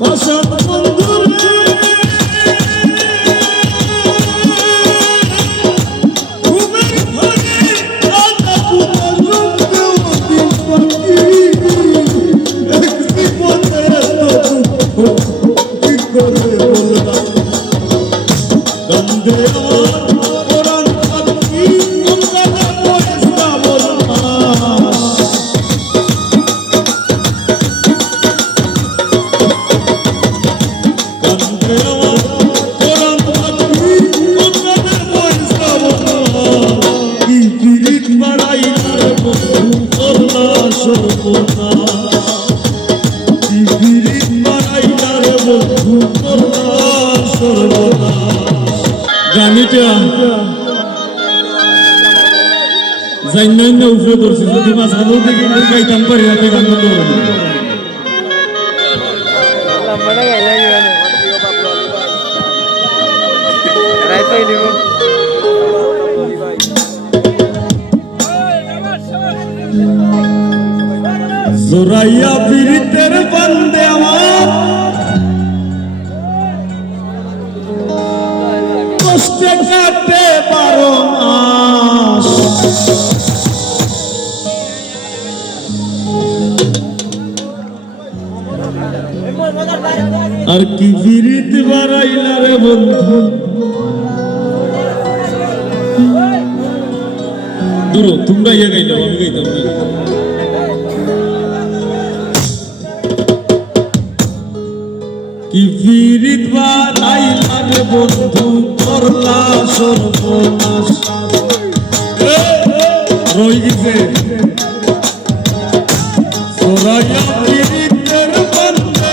বসত বন্ধুরে ঘুমের ঘরে রাজা পুনর দেওয়ার পাখি একটি পথে কি করে বললাম গন্ধে আমার পরাণ পাখি গঙ্গাটা পয়সা বললাম গানিটা জাইনাই না উপরে ধরছি যদি মাঝখানে দেখি গাইতাম পারি না গান করতে পারি জোরাইয়া পীড়িতের বান্দে আমার কষ্টে কাটে 12 মাস আর কি পীড়িত বাড়াইলা রে বন্ধু দূর তোমরা ইয়ে গাইলাম আমি গাইতাম না কি পীড়িত বাড়াইলা রে বন্ধু করলা সর্বনাশ রই গেছে সোরাইয়া পীড়িতের বান্দে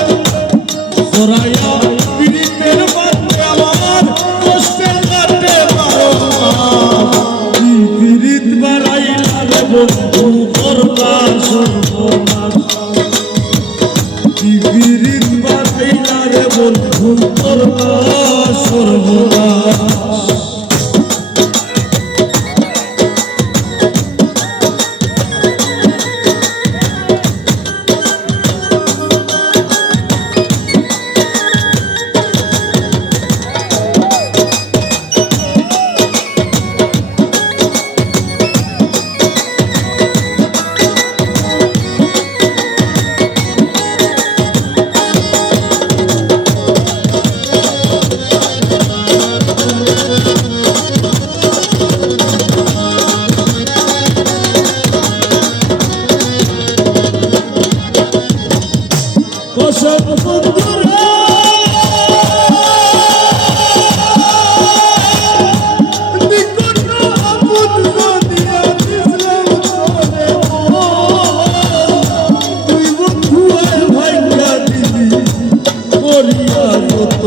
সোরাইয়া পীড়িতের বান্দে আমার কষ্টে কাটে 12 মাস কি পীড়িত বাড়াইলা রে বন্ধু করলা সর্বনাশ কি পীড়িত বাড়াইলা রে বন্ধু করলা সর্বনাশ বসত বন্ধুরে নিকট আপন দিয়া দিলাম তোরে তুই বন্ধু ভাইয়া দিলি করিয়া যত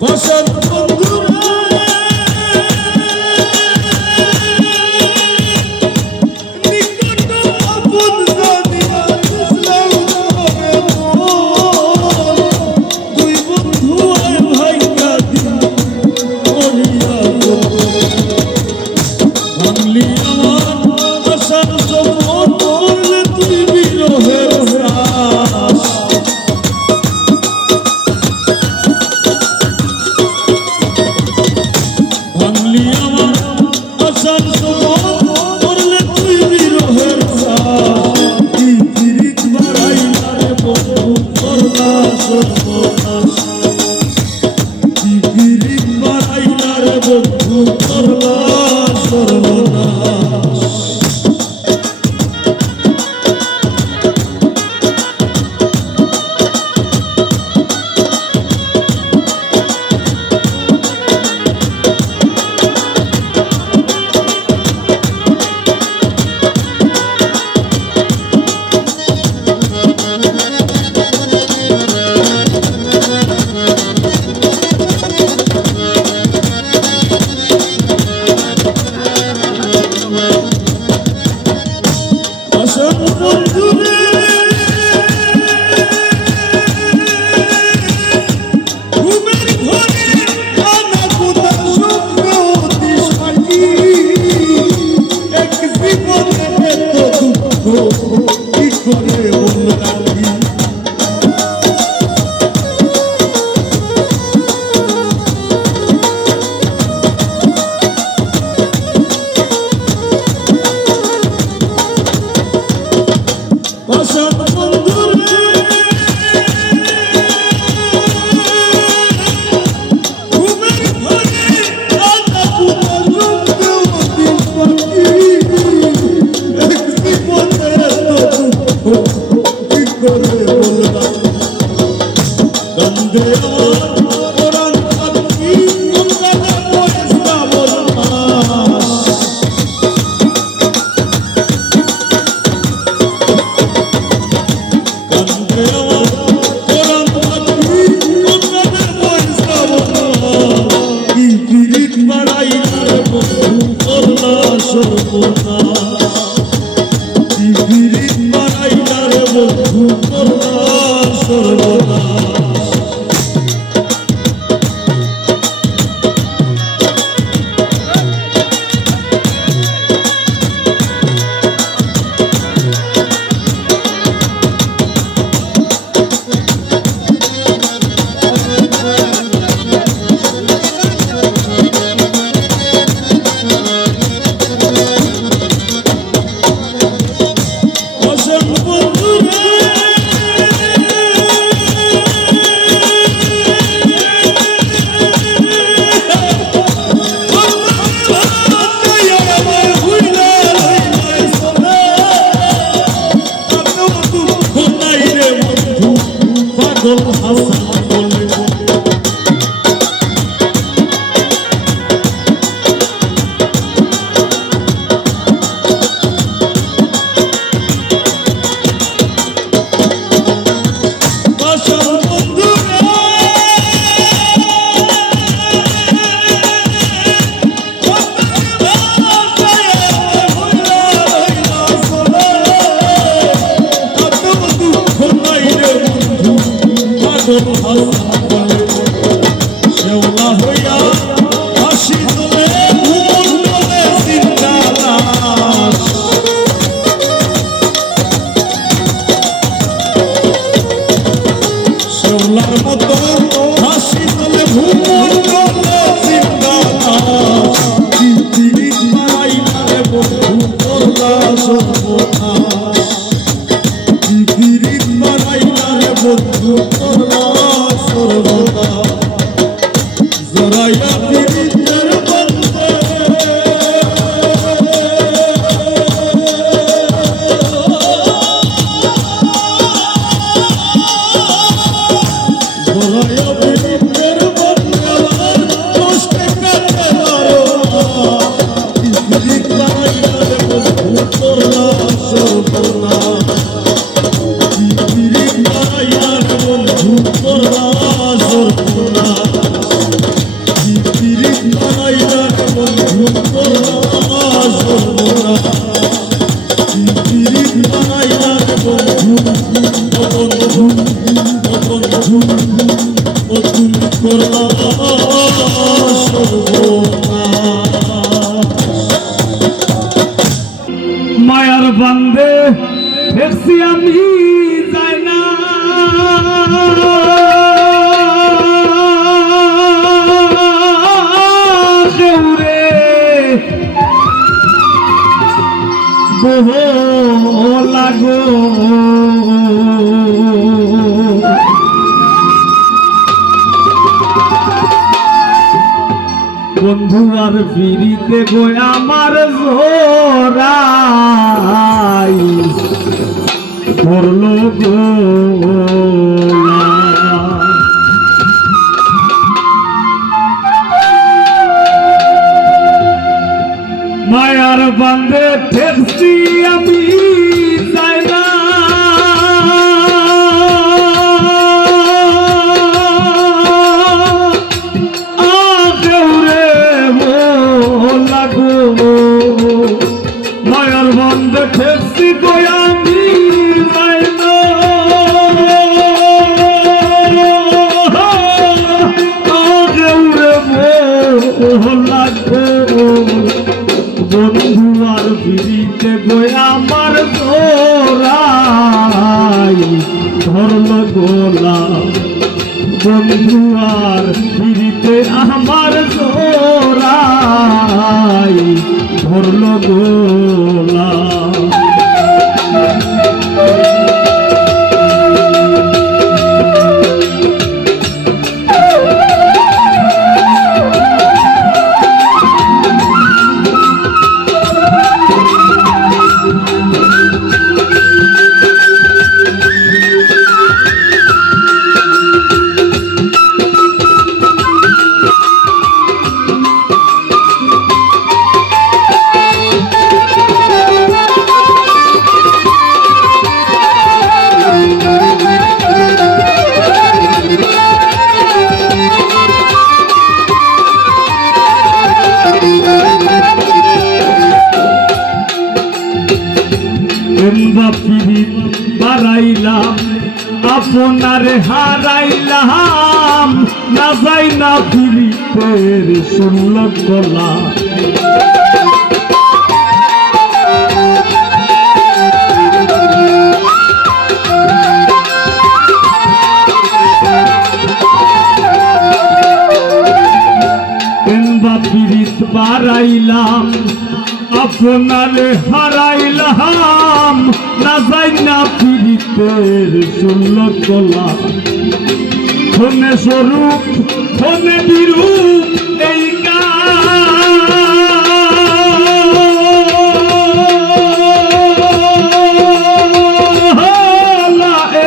বসত বন্ধুরে নিকট আপন দিয়া দিলাম তোরে তুই বন্ধু ভাইয়া দিলি জোড়াইয়া পিরিতের বন্ধে জোড়াইয়া পিরিতের বন্ধে আমার কষ্টে কাটে মারো পিরিত বানাইয়া রে বন্ধু তোরা সর্বনা পিরিত বানাইয়া রে বন্ধু তোরা সর্বনা পিরিত বানাইয়া রে বন্ধু তোরা সর্বনা পিরিত বানাইয়া রে বন্ধু বন্ধু বন্ধু ও তুমি করলা সর্বনা মায়ার বান্ধে দেখছি আমি যাই না কেউরে বহু লাগো বন্ধু আর ফিরিতে গো আমার জোরাই করলো গো মায়ার বান্ধে ঠেকছি আমি যাই না মায়ার বান্ধে ঠেকছি গো আমি যাই না বন্ধু আর ফিরিতে গো আমার জোরাই ধরল গোলা বন্ধু আর ফিরিতে আমার জোরাই ধরল গোলা পিরিত বাড়াইলাম আপনারে হারাইলাম না যাই না পিরিতের শুনল গলা পিরিত বাড়াইলাম আপনারে হারাইলাম না যাই না পিরিতের শুনল গলা ধনে স্বরূপ ধনে বিরূপ এই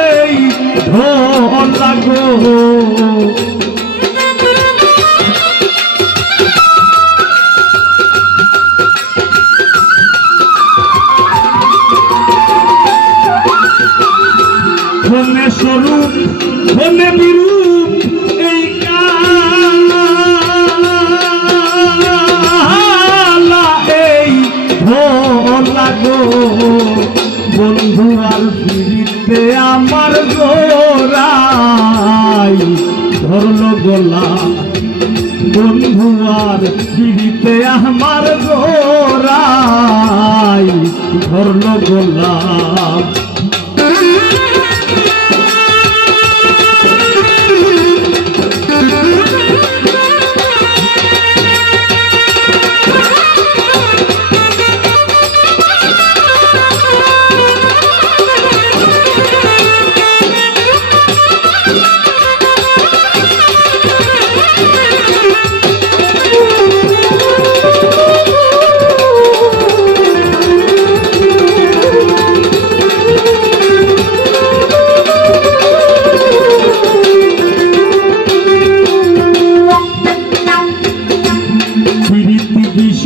এই ধলা গো ধনে স্বরূপ ধনে বিরূপ এই এই ভোলা গো বন্ধু আর ফিরিতে আমার জোরাই ধরল গোলা বন্ধু আর ফিরিতে আমার জোরাই ধরল গোলা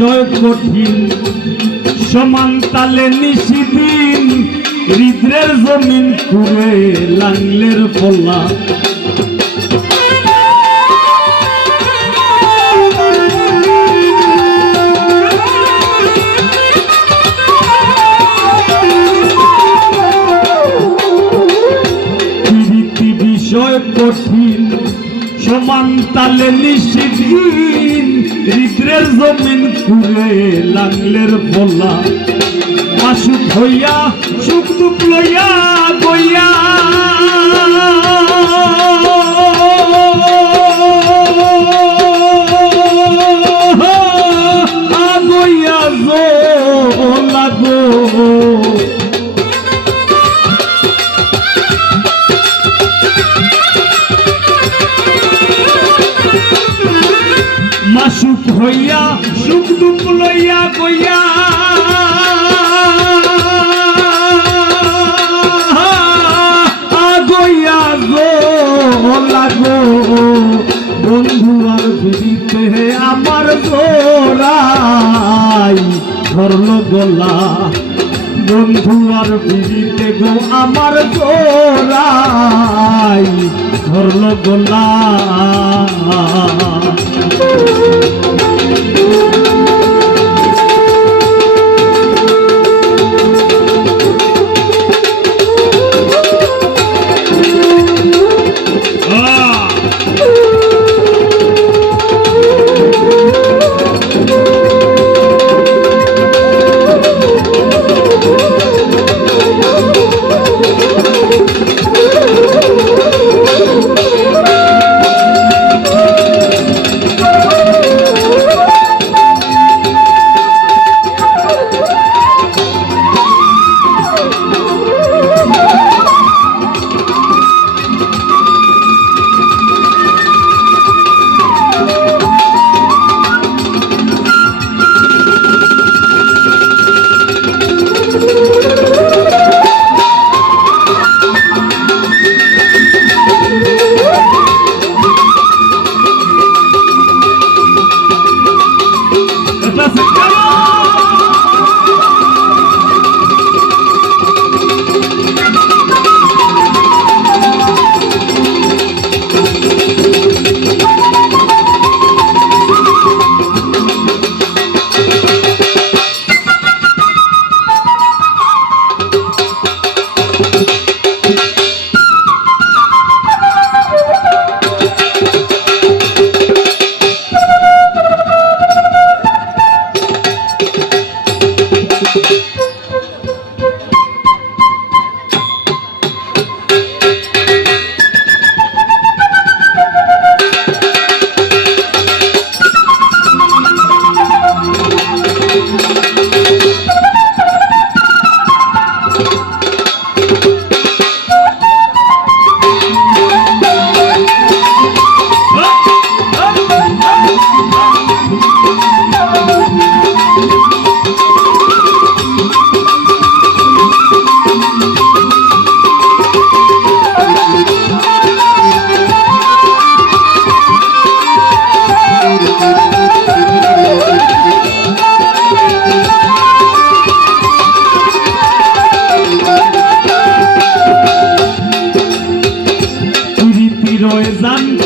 বিষয় কঠিন সমান তালে নিশিদিন হৃদ্রের জমিন কুড়ে লাংলের পলা বিষয় কঠিন সমান তালে নিশিদিন হৃদ্রের জমিন কুড়ে লাংলের পলা মাসুক হইয়া সুখ দুঃখ লইয়া গইয়া আগইয়া জো লাগো মাসুক হইয়া সুখ দুঃখ লইয়া গইয়া আগইয়া গো লাগো বন্ধু আর ফিরিতে আমার জোড়াই ধরল গলা বন্ধু আর ফিরিতে গো আমার জোড়াই ধরল গলা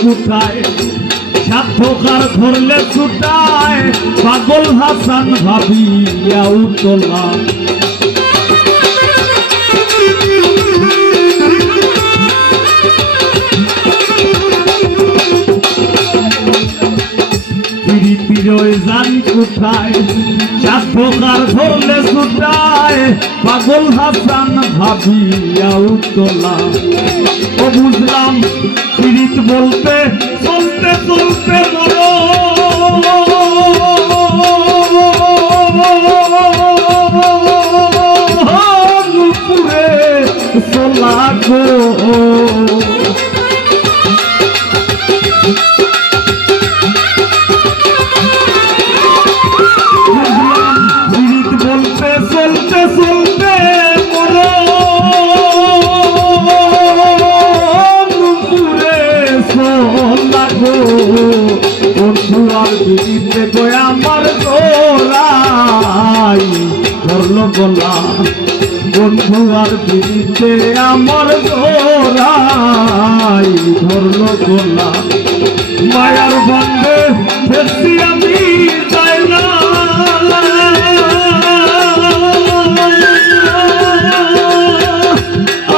কোথায় সাধকার ধরলে ছুটায় পাগল হাসান ভাবিয়া উতলা জান কোথায় সাধকার ধরলে ছুটায় পাগল হাসান ভাবিয়া উতলা ও বুঝলাম পীড়িত বলতে চলতে চলতে মরো নুপুরে চলা গো চলতে চলতে মরো নুপুরে চলা গো বন্ধু আর দিতে গো আমার তোরা ধরল গলা বন্ধু আর পিড়িতে আমার গোড়াই ধরল গলা মায়ার বন্ধে ফেসি আমি যাই না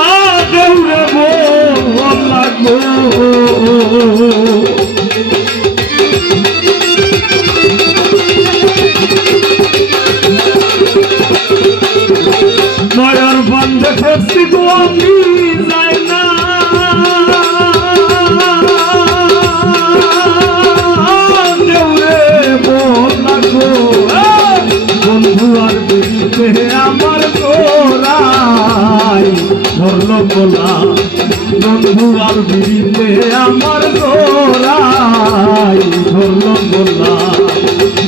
আদৌরে বল লাগো মায়ার বন্ধে ফেসি গো আমি যাই না বন্ধু আর বেরিতে আমার গোড়াই ধরল গোলা বন্ধু আর বেরিতে আমার গোড়াই ধরল গোলা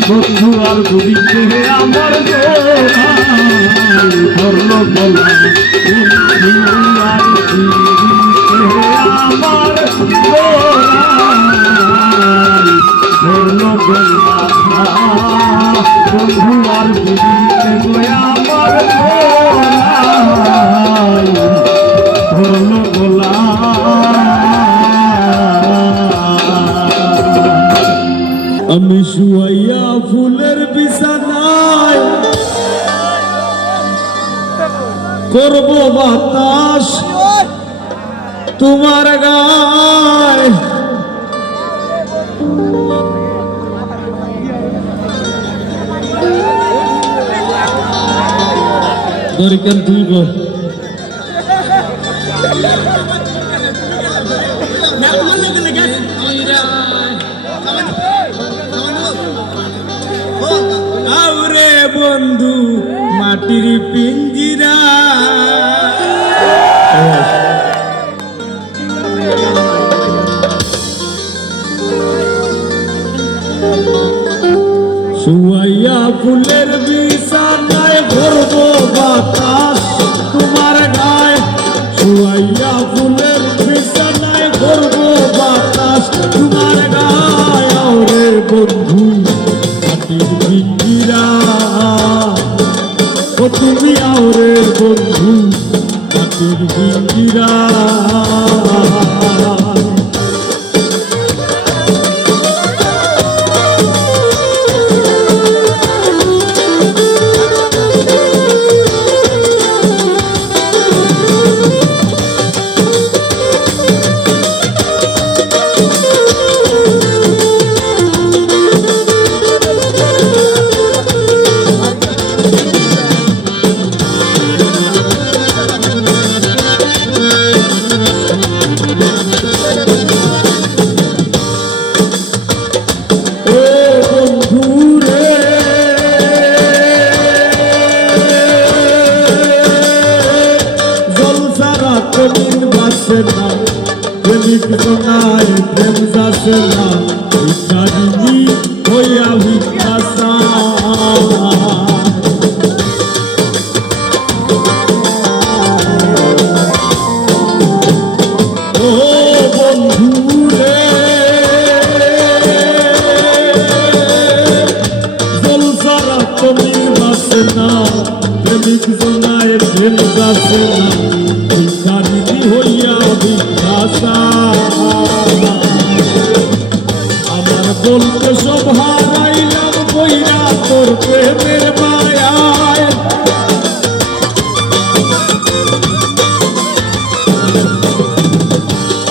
বন্ধু আর বেরিতে আমার গোড়াই ধরল গোলা বন্ধু আর বেরিতে আমার গোড়াই ধরল গোলা বন্ধু আর বুঝিতে গয়া আমার ধরল গোলা আমি শুয়াইয়া ফুলের বিছানায় করব বাতাস তোমার গায় দরিকান তুইব আউরে বন্ধু মাটির পিঞ্জিরা শুয়াইয়া ফুলের বিছানায় করব বাতাস তোমার গায়ে শুয়াইয়া ফুলের বিছানায় করব বাতাস তোমার গায়ে আরে বন্ধু মাটির পিঞ্জিরা ও তুমি আরে বন্ধু মাটির পিঞ্জিরা প্রেমিক জনায় প্রেম যাচ্ছে না ভিখারিনী হইয়া ভিক্ষাসা ও বন্ধু রে জলসারা তুমি বাসে না প্রেমিক জনায় প্রেম যাচ্ছে না ভিখারিনী হইয়া ভিক্ষাসা আমার বলতে সব হারাইলাম কইরা তোর প্রেমের মায়ায়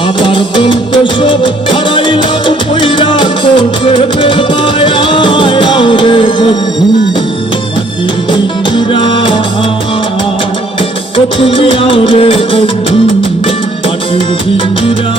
আমার বলতে সব হারাইলাম কইরা তোর প্রেমের মায়ায় আরে বন্ধু মাটির পিঞ্জিরা ও তুমি আরে বন্ধু মাটির পিঞ্জিরা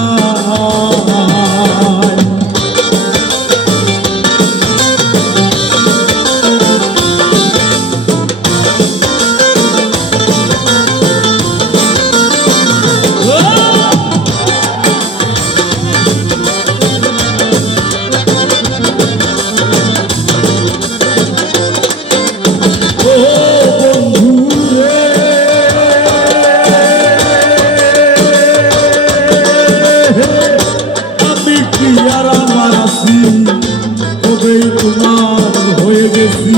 তোমার হয়ে গেছি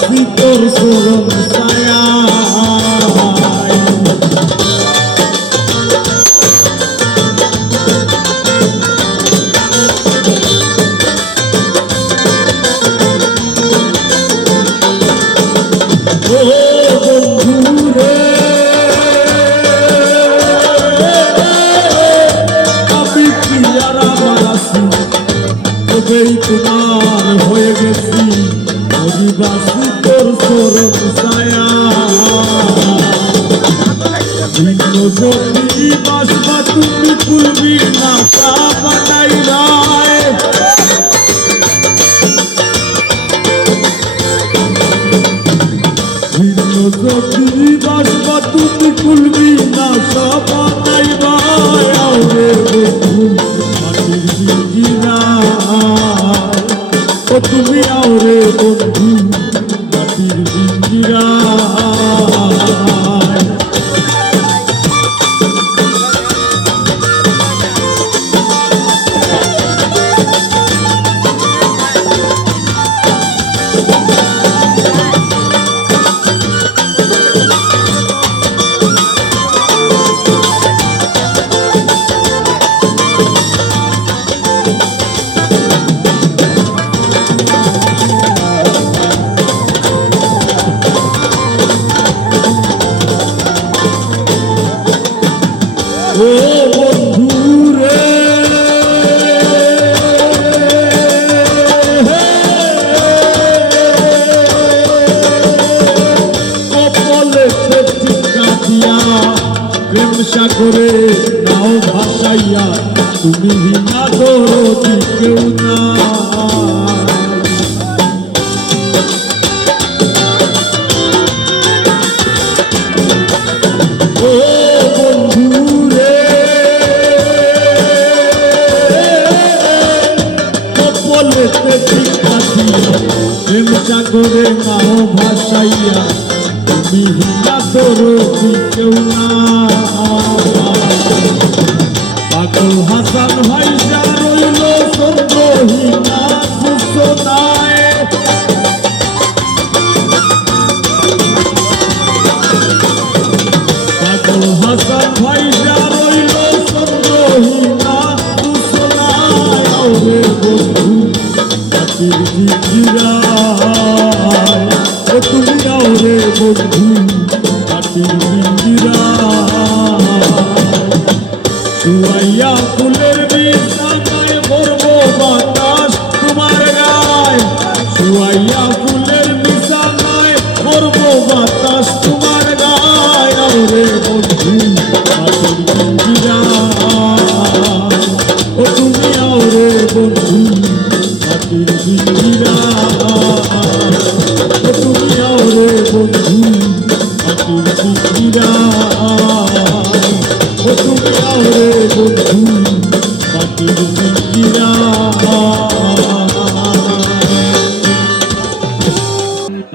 বাসি তোর চরণ ছায়া তোমার হয়ে গেছি অধিবাসী তোর চরণ ছায়া ভিন্ন যদি বাসবা তুমি পূর্বী নাশা বানাই রায় ভিন্ন যদি বাসবা তুমি পূর্বী নাশা বানাই রায় আরে বন্ধু মাটির বিঞ্জিরা ও তুমি আওরে বন্ধু মাটির বিঞ্জিরা ও বন্ধু রে কপলে টিকা দিয়া প্রেম সাগরে নাও ভাসাইয়া তুমি বিনা দরদি কেউ না প্রেম সাগরে নাও ভাসাইয়া তুমি হিলা দরদি কেউ না পাগল হাসান ভাইসা রইল চন্দ্রহীনা সূচনায় পাগল হাসান ভাইসা রইল চন্দ্রহীনা সূচনায় আরে বন্ধু মাটির বিঞ্জিরায় ও তুমি আওরে বন্ধু মাটির বিঞ্জিরায় শুয়াইয়া ফুলের বিছানায় ভরবো বাতাস তোমার গায় শুয়াইয়া ফুলের বিছানায় ভরবো বাতাস তোমার গায় আওরে বন্ধু মাটির বিঞ্জিরায় ও তুমি আওরে বন্ধু মাটির বিঞ্জিরায় ও তুমি আওরে বন্ধু মাটির বিঞ্জিরায় ও তুমি আওরে বন্ধু মাটির বিঞ্জিরায়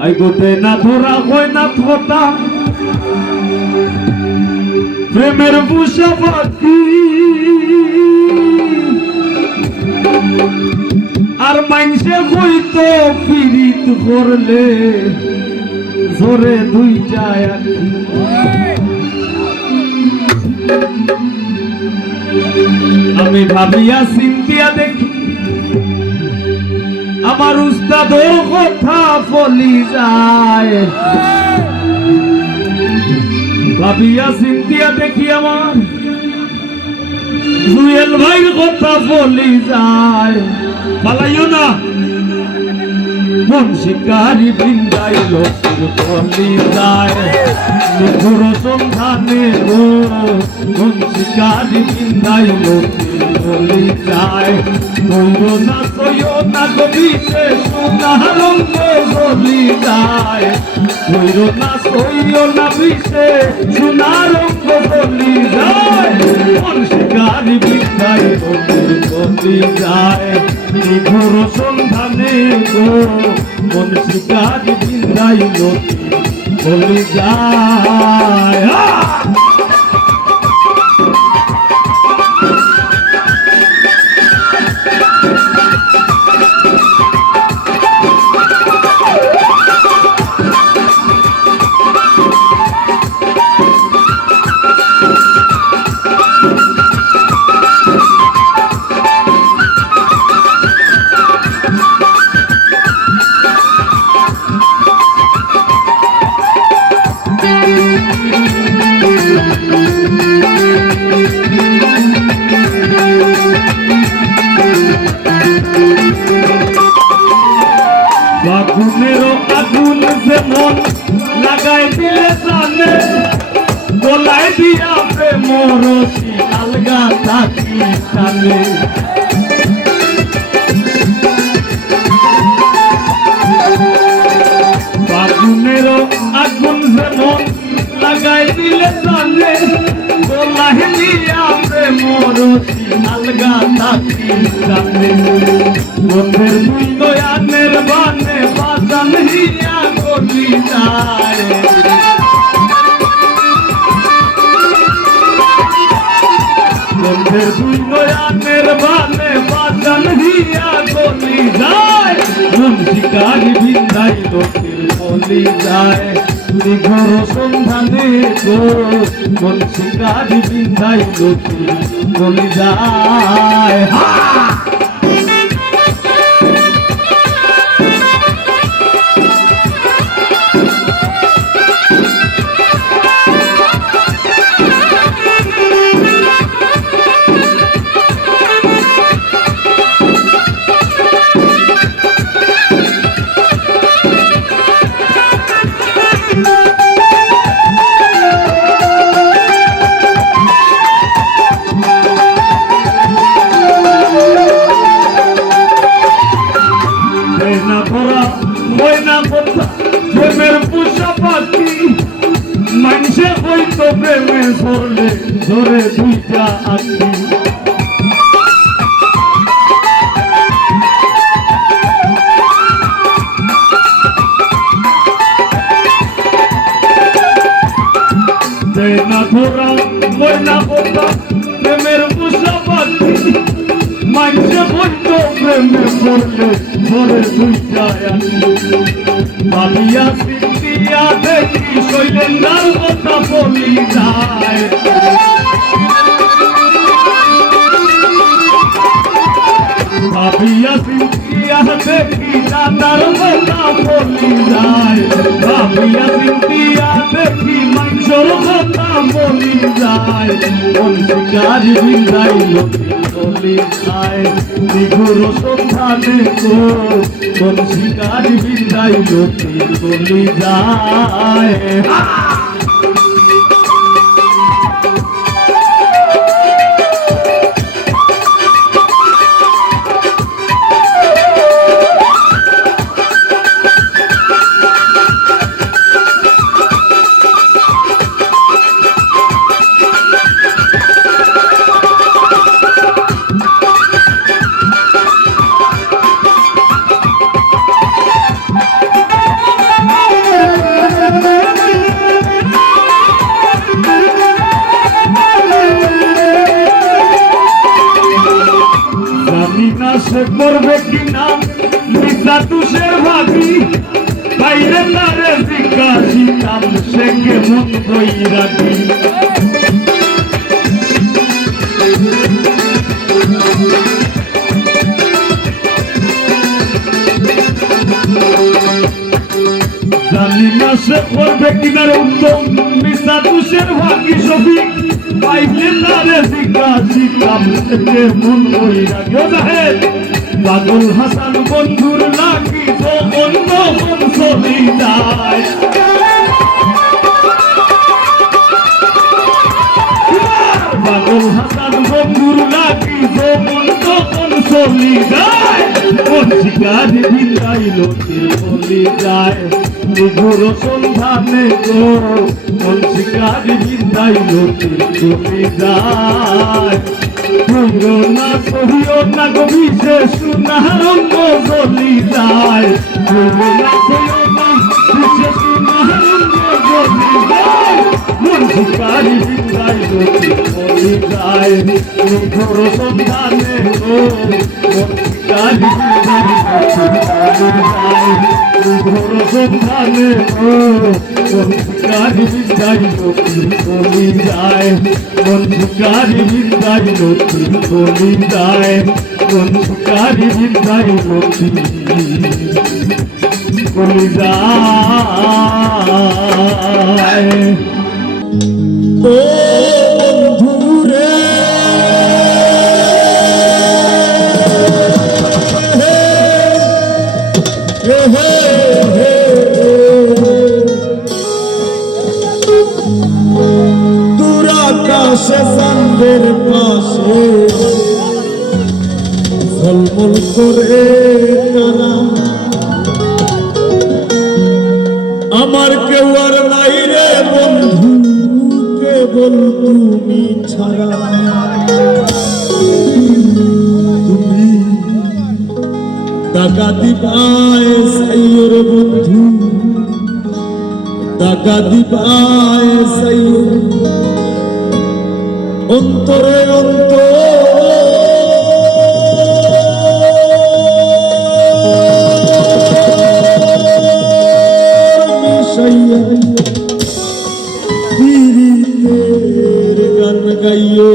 আই গোতে না ধরা হয় না থতাম প্রেমের বুসা পাখি আর মাইনসে হইতো পীড়িত করলে জোরে দুইটা আখি আমি ভাবিয়া চিন্তিয়া দেখি আমার উস্তাদের কথা বলি যায় ভাবিয়া চিন্তিয়া দেখি আমার জুয়েল ভাইয়ের কথা বলি যায় পালাইও না মন শিকারি বৃন্দাই লোকের বলি যায় নিখুর সন্ধানে গো মন শিকারি বৃন্দাই লোকের বলি যায় বইল না সইও না কবিতে সুনারঙ্গ বলি যায় বইল না সইও না বিষে সুনারঙ্গ বলি যায় মন শিকারি বৃন্দাই লোকের বলি যায় নিখুর সন্ধানে গো মন শিকারি বৃন্দাই লোকের বলি যায় আগুনেরও আগুন যে মন লাগাই দিলে জানে গলায় দিয়া প্রেম রশি আলগা থাকি টানে আগুনেরও আগুন যে মন লাগাই দিলে জানে গলায় দিয়া প্রেম রশি আলগা থাকি টানে বন্ধের দুই দয়ানের বানে বাজান হিয়া গলি যায় বন্ধের দুই দয়ানের বানে বাজান হিয়া গলি যায় মন শিকারি বিন্দাই লোকের বলি যায় ঘর সন্ধানে গো মন শিকারি বিন্দাই লোকের বলি যায় প্রেমের পুষা পাখি মানুষে হইতো প্রেমে ধরলে ধরে দুইটা আখি না ধরা বই না বোতা প্রেমের পুষা পাখি মানুষে হইতো প্রেমে ধরলে ধরে দুইটা আখি ভাবিয়া সিন্তিয়া দেখি শৈলেন্দ্রার কথা বলি যায় ভাবিয়া সিন্তিয়া দেখি দাদার কথা বলি যায় ভাবিয়া সিন্তিয়া দেখি মানুষের কথা বলি যায় কোন শিকারি বিন্দাই লোকে বলি যায় নিঘুর সন্ধানে গো কোন শিকারি বিন্দাই লোকে বলি যায় সে করবে কিনা মিশা তুষের ভাবি বাইরে তারে জিজ্ঞাসিতাম সে কেমন বই রাখি জানি না সে করবে কিনার উত্তম মিশা তুষের ভাবি ছবি বাইরে তারে জিজ্ঞাসিতাম সে কেমন বই রাখি ও জাহেদ পাগল হাসান বন্ধুর নাকি যখন তখন চলি যায় পাগল হাসান বন্ধুর নাকি যখন তখন চলি যায় কোন শিকারি বিন্দাই লোকের বলি যায় নিঘুর সন্ধানে গো কোন শিকারি বিন্দাই লোকের বলি যায় কহিও না কহিও না গো বিশেষ সুনারঙ্গ চলি যায় কহিও না কহিও না বিশেষ সুনারঙ্গ চলি যায় মন শিকারি বিন্দাই লোকে চলি যায় নিঘুর সন্ধানে গো মন শিকারি বিন্দাই লোকে চলি যায় নিঘুর সন্ধানে গো মন শিকারি বিন্দাই লোকে চলি যায় মন শিকারি বিন্দাই লোকে চলি যায় মন শিকারি বিন্দাই লোকে চলি যায় ও বন্ধুরে করে তারা আমার কেউ আর নাই রে বন্ধু কেবল তুমি ছাড়া তুমি টাকা দিবায় সাইয়র বন্ধু টাকা দিবায় সাইয়র অন্তরে অন্তর মিশাইয়া পীড়িতের গান গাইও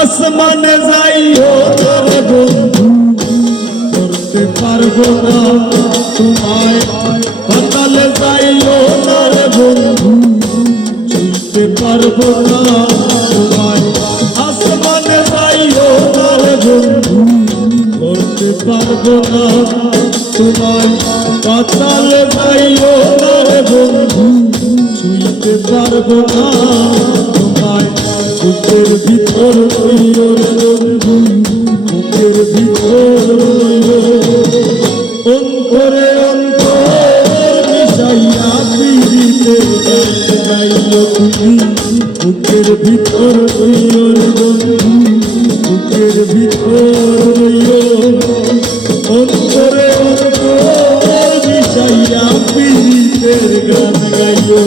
আসমানে যাইও না বন্ধু করতে পারবো না তোমায় পাতালে যাইও না বন্ধু ছুঁইতে পারবো না তোমায় আসমানে যাইও না বন্ধু করতে পারবো না তোমায় পাতালে যাইও না বন্ধু ছুঁইতে পারবো না তোমায় বুকের ভিতর রইও বন্ধু বুকের ভিতর রইও অন্তরে অন্তর মিশাইয়া পীড়িতে গাইও তুমি বুকের ভিতর রইও বন্ধু বুকের ভিতর রইও অন্তরে অন্তর মিশাইয়া পীড়িতের গান গাইও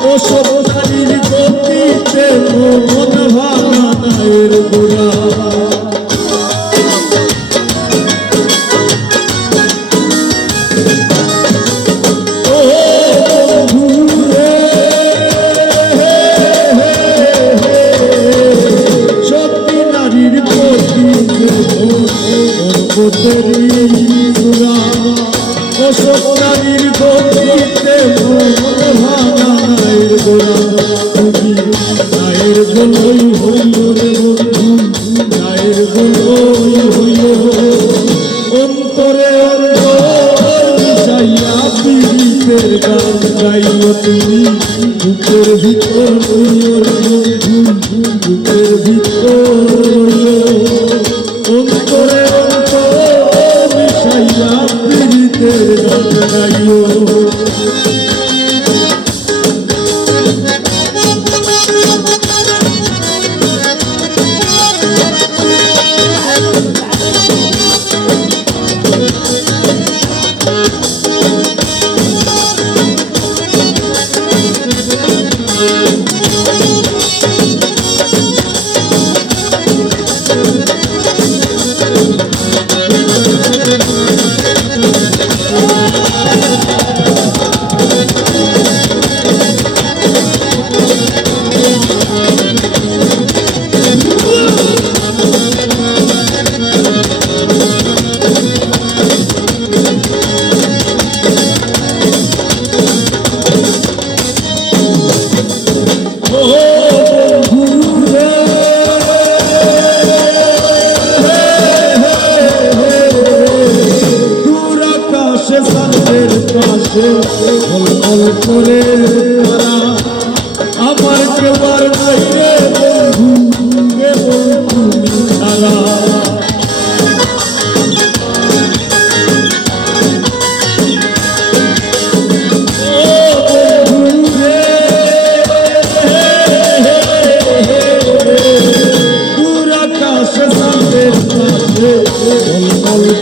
ও সবুজারির গতিতে মন ভাঙানের গোড়া সত্যি নারীর গতিতে পর্বতেরই গোড়া ও সবুজারির গতিতে মন ভাঙানের গোড়া তুমি গায়ের গলই হইল রে বন্ধু গায়ের গলই হইল অন্তরে অন্তর মিশাইয়া পীড়িতের গান গাইও তুমি বুকের ভিতর রইও বন্ধু বুকের ভিতর রইও অন্তরে অন্তর মিশাইয়া পীড়িতের গান গাইও করে তারা আমার কেবার নাই রে বন্ধু কেবল তুমি ছাড়া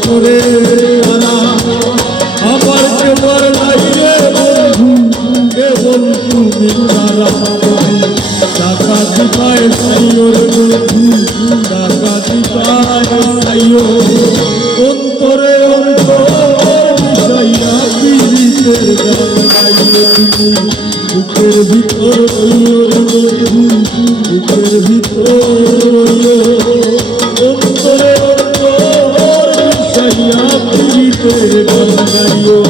করে তারা আমার কারবার নাই রে বন্ধু কেবল তুমি ছাড়া ডাকাতি পায় সাইও রে বন্ধু ডাকাতি পায় সাইও অন্তরে অন্তর মিশাইয়া পীড়িতের গান গাইলে তুমি বুকের ভিতর রইও রে বন্ধু বুকের ভিতর রইও অন্তরে অন্তর মিশাইয়া পীড়িতের গান গাইও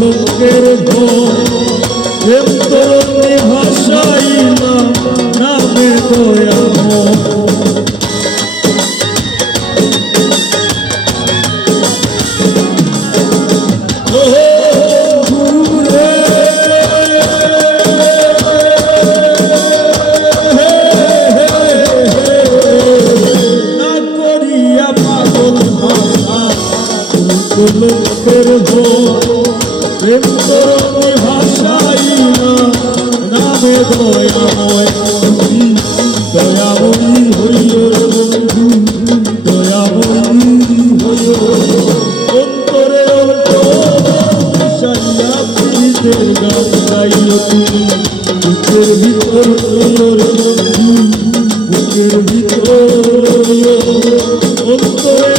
লোকের ঘর তরুণী ভাষাইলাম নামে দয়াম না করিয়া পাগল ভাষা লোকের ঘর তরুণী ভাষাইলা নামে দয়াময় দয়াময়ী হইও বন্ধু দয়াময়ী হইও অন্তরে মিশাইয়া পীড়িতের গান গাইও তুমি বুকের ভিতর রইও রে বন্ধু বুকের ভিতর রইও অন্তরে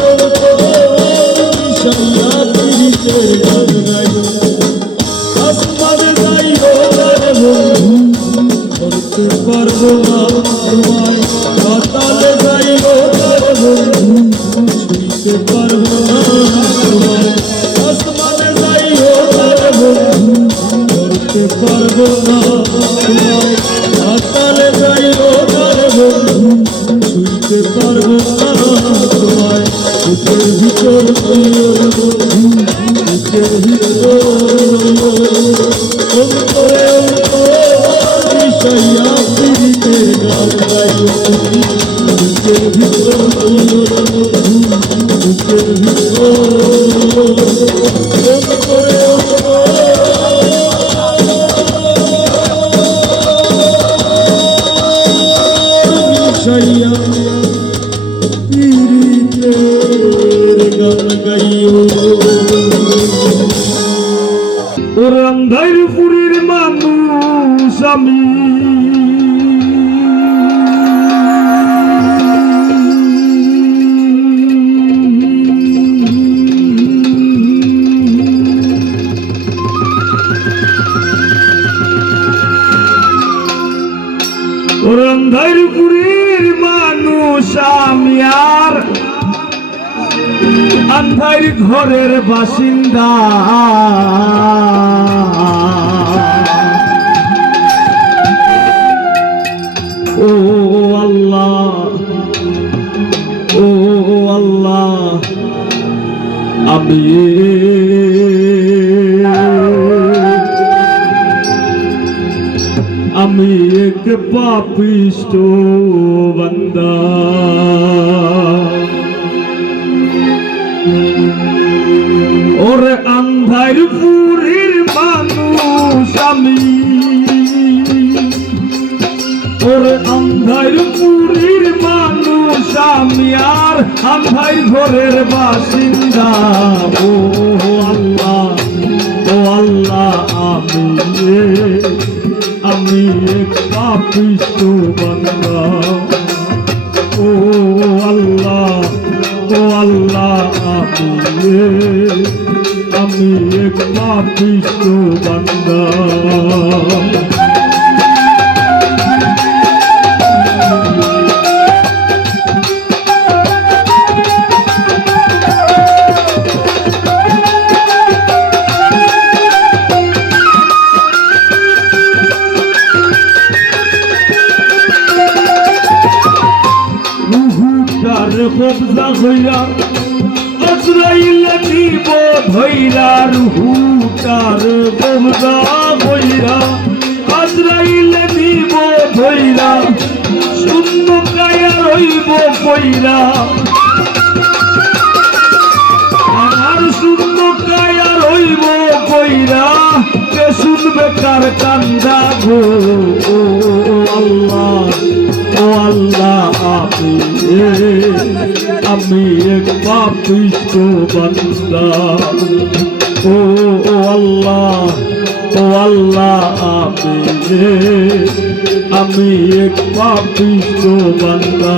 মিশাইয়া পীড়িতের গান গাইও আসমানে যাইও রে বন্ধু ধরতে পারবো না তোমায় পাতালে যাইও রে বন্ধু ছুঁইতে পারবো না তোমায় আসমানে যাইও রে বন্ধু ধরতে পারবো না তোমায় পাতালে যাইও রে বন্ধু ছুঁইতে পারবো না তোমায় বুকের ভিতর রইও রে বন্ধু বুকের ভিতর রইও অন্তরে মিশাইয়া পীড়িতের গান গাইও তুমি বুকের ভিতর রইও রে বন্ধু বুকের ভিতর রইও অন্তরে মিশাইয়া পীড়িতের গান গাইও রন্ধাইপুরীর মানুষ আমি রন্ধাইপুরীর মানুষ আমি আর আন্ধার ঘরের বাসিন্দা ও আল্লাহ ও আল্লাহ আমি এক পাপিষ্ট বান্দা ওরে আন্ধারপুরের মানুষ আমি ওরে আন্ধারপুরের মানুষ আমি আর আন্ধার ঘরের বাসিন্দা ও আল্লাহ আমি এক পাপিষ্ট বান্দা ও আল্লাহ আমি আমি এক পাপিষ্ঠ বান্দা। কবজা হইয়া আজরাইলে নিব ধইরা, রুহুটার কবজা হইয়া আজরাইলে নিব ধইরা, শূন্য কায়া রইব কইরা, আমার শূন্য কায়া রইব কইরা, কে শুনবে কার কান্দা গো আল্লাহ, ও আল্লাহ আমি এক পাপিষ্ঠ বান্দা। ও আল্লাহ, ও আল্লাহ আমি এক পাপিষ্ঠ বান্দা।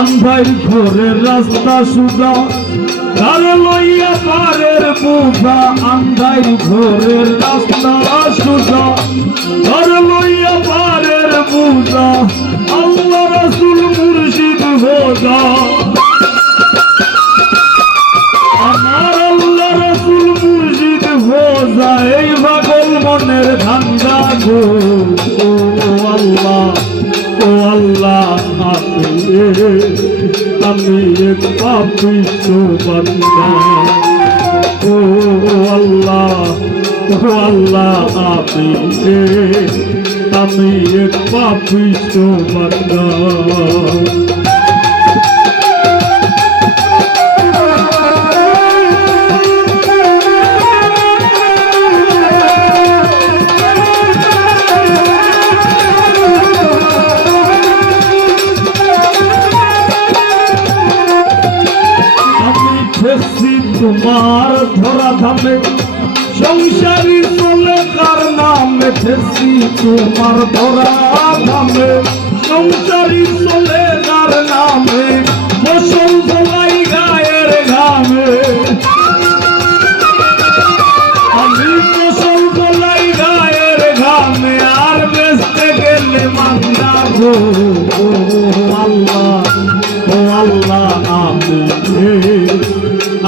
আন্ধার ঘরের রাস্তা সুজা, কার লইয়া পারের বোঝা, আন্ধার ঘরের রাস্তা সুজা, কার লইয়া পারের বোঝা, আল্লাহ রাসূল মুর্শিদ হোজা, আমার আল্লাহ রাসূল মুর্শিদ হোজা, এই পাগল মনের ধান্দা গো ও আল্লাহ, ও আল্লাহ আমি এক পাপিষ্ঠ বান্দা। ও আল্লাহ, ও আল্লাহ আমি এক পাপিষ্ঠ বান্দা। তোমার ধরা ধামে সংসারী চলে কার নামে, ঠেসি তোমার ধরা ধামে সংসারী চলে কার নামে, ফসল ফলাই গায়ের ঘামে, আমি ফসল ফলাই গায়ের ঘামে, আর বেচতে গেলে মান্দা গো ও আল্লাহ, ও আল্লাহ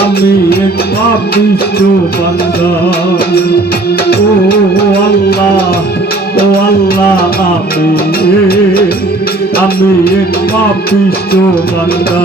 আমি এক পাপিষ্ঠ বান্দা। ও আল্লাহ, ও আল্লাহ আমি এক পাপিষ্ঠ বান্দা।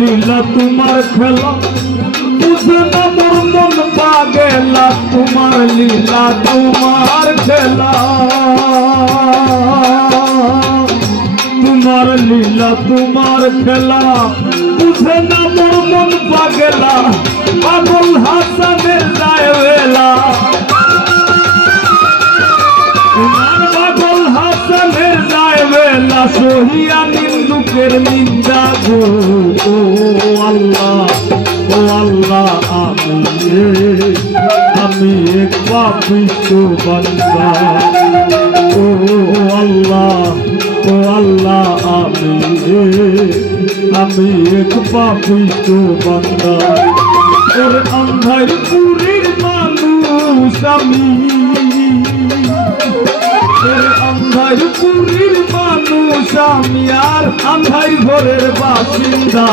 লীলা তোমার খেলা বুঝে না মোর মন পাগেলা, তোমার লীলা তোমার খেলা, তোমার লীলা তোমার খেলা বুঝে না মোর মন পাগেলা, পাগল হাসানের যায় বেলা, তোমার পাগল হাসানের যায় বেলা, সহিয়া নিন্দুকের নিন্দা গো ও আল্লাহ, ও আল্লাহ আমি এক পাপিষ্ঠ বান্দা। ও আল্লাহ, ও আল্লাহ আমি এক পাপিষ্ঠ বান্দা। ওর অন্ধার পুরীর মানুষ স্বামী আন্ধার পুরীর মানুষ আমি আর আন্ধার ঘরের বাসিন্দা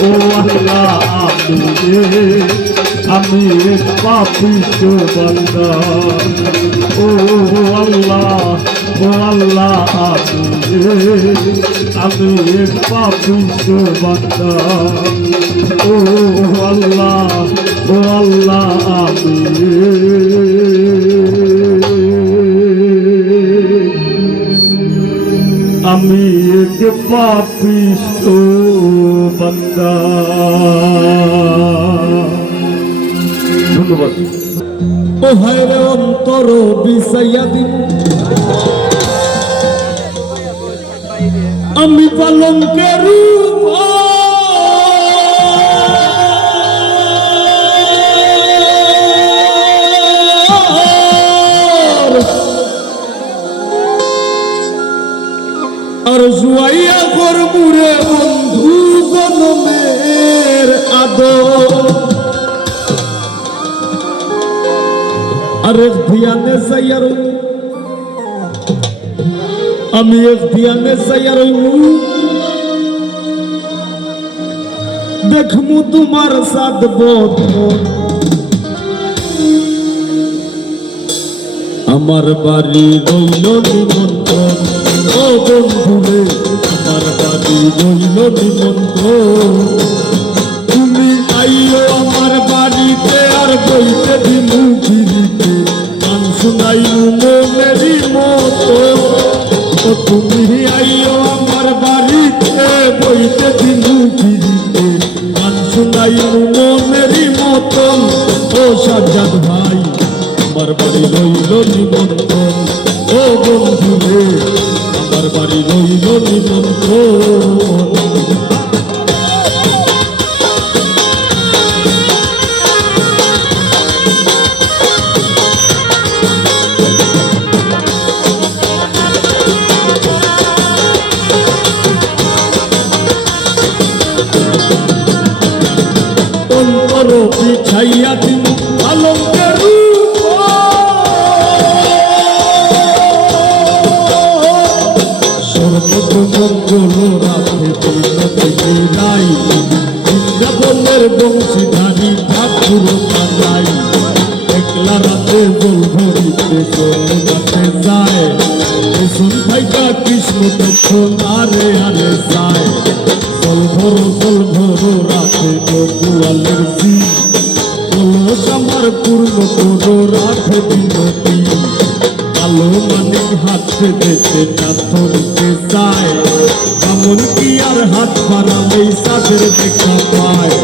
ও আল্লাহ আমি পাপিষ্ঠ বান্দা ও আল্লাহ আমি পাপিষ্ঠ বান্দা ও আল্লাহ আমি এক পাপিষ্ঠ বান্দা। ধন্যবাদ। ও হায় রে অন্তর বিছাইয়া দিন আমি পালঙ্কের আর জুয়াইয়া করবুরে বন্ধু জনমের আদর আর এক ধিয়ানে যাইয়ার আমি এক ধিয়ানে যাইয়ার দেখমু তোমার সাথ বদন আমার বাড়ি রইল নিমন্ত্রণ ও বন্ধুরে আমার বাড়ি রইল নিমন্ত্রণ তুমি আইও আমার বাড়িতে আর বইতে দিমু ফিরিতে গান শুনাইমু মনেরই মতো ও তুমি আইও আমার বাড়িতে বইতে দিমু ফিরিতে গান শুনাইমু মনেরই মতন ও সাজ্জাদ ভাই আমার বাড়ি রইল নিমন্ত্রণ ও বন্ধুরে আমার বাড়ি রইল নিমন্ত্রণ অন্তর বিছাইয়া দিন পালঙ্কের মঙ্গল রাতে নাই বৃন্দাবনের বংশীধারী ঠাকুর কানাই একলা রাতে বলভরিতে রাতে যায় শুন ভাইটা কৃষ্ণ তখন আরে আরে যায় জল ভরো রাতে গোয়ালের জি কলস আমার পূর্ণ করো রাখে বিনতি কালো মানিক হাতে দেখে না ধরতে চায় এমন কি আর হাত বাড়ালেই সাদের দেখা পায়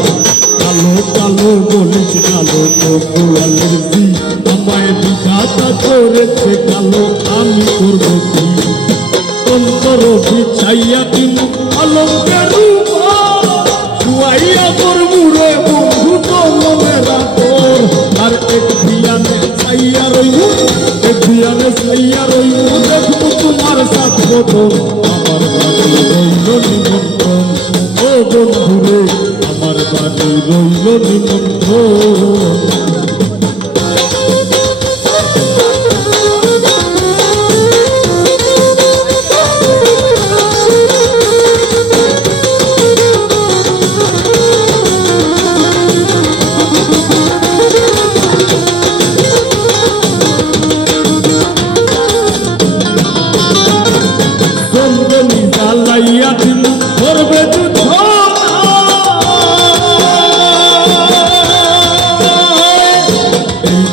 কালো কালো বলিস কালো গোয়ালের জি আমায় বিধাতা করেছে কালো আমি করবো কি অন্তর বিছাইয়া দিন পালঙ্কের শুয়াইয়া করবুরে বন্ধু তো মনে রাখোর আর এক ধিয়ানে চাইয়া রইব এক ধিয়ানে চাইয়া রইব দেখবো তোমার সাথ বদল আমার বাড়ি রইল নিমন্ত্রণ ও বন্ধুরে আমার বাড়ি রইল নিমন্ত্রণ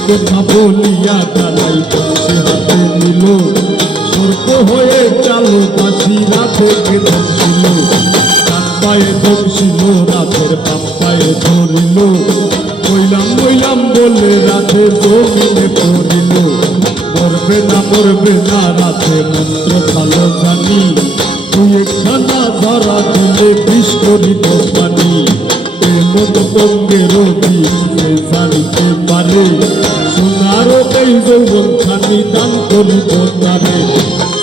কথা বলিয়া ডালাই বসে হাতে নিল সর্প হয়ে চালো বাসি রাতে কেতন ছিল ডান পায়ে দমছিল রাতের বাম পায়ে ধরিল মইলাম বলে রাতে জমিনে পড়িল মরবে না রাতে মন্ত্র ভালো জানি তুই একখানা ধরা দিলে বিষ করিব পানি এমন বঙ্গের দিকে জানিতে পারে সোনারও এই যৌবন খানি দান করিব তারে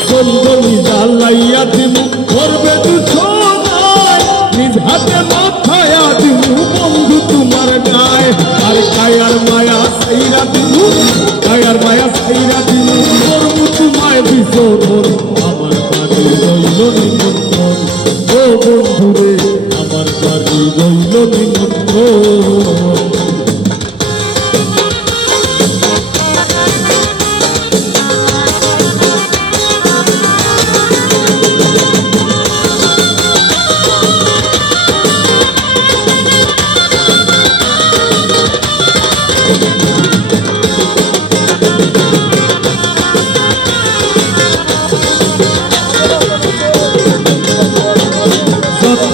চন্দনী জ্বালাইয়া দিমু করবে নিজ হাতে মাথায়া দিমু বন্ধু তোমার গায়ে আর কায়ার মায়া মন আমার বাড়ি রইল নিমন্ত্রণ ও বন্ধুরে আমার বাড়ি রইল নিমন্ত্রণ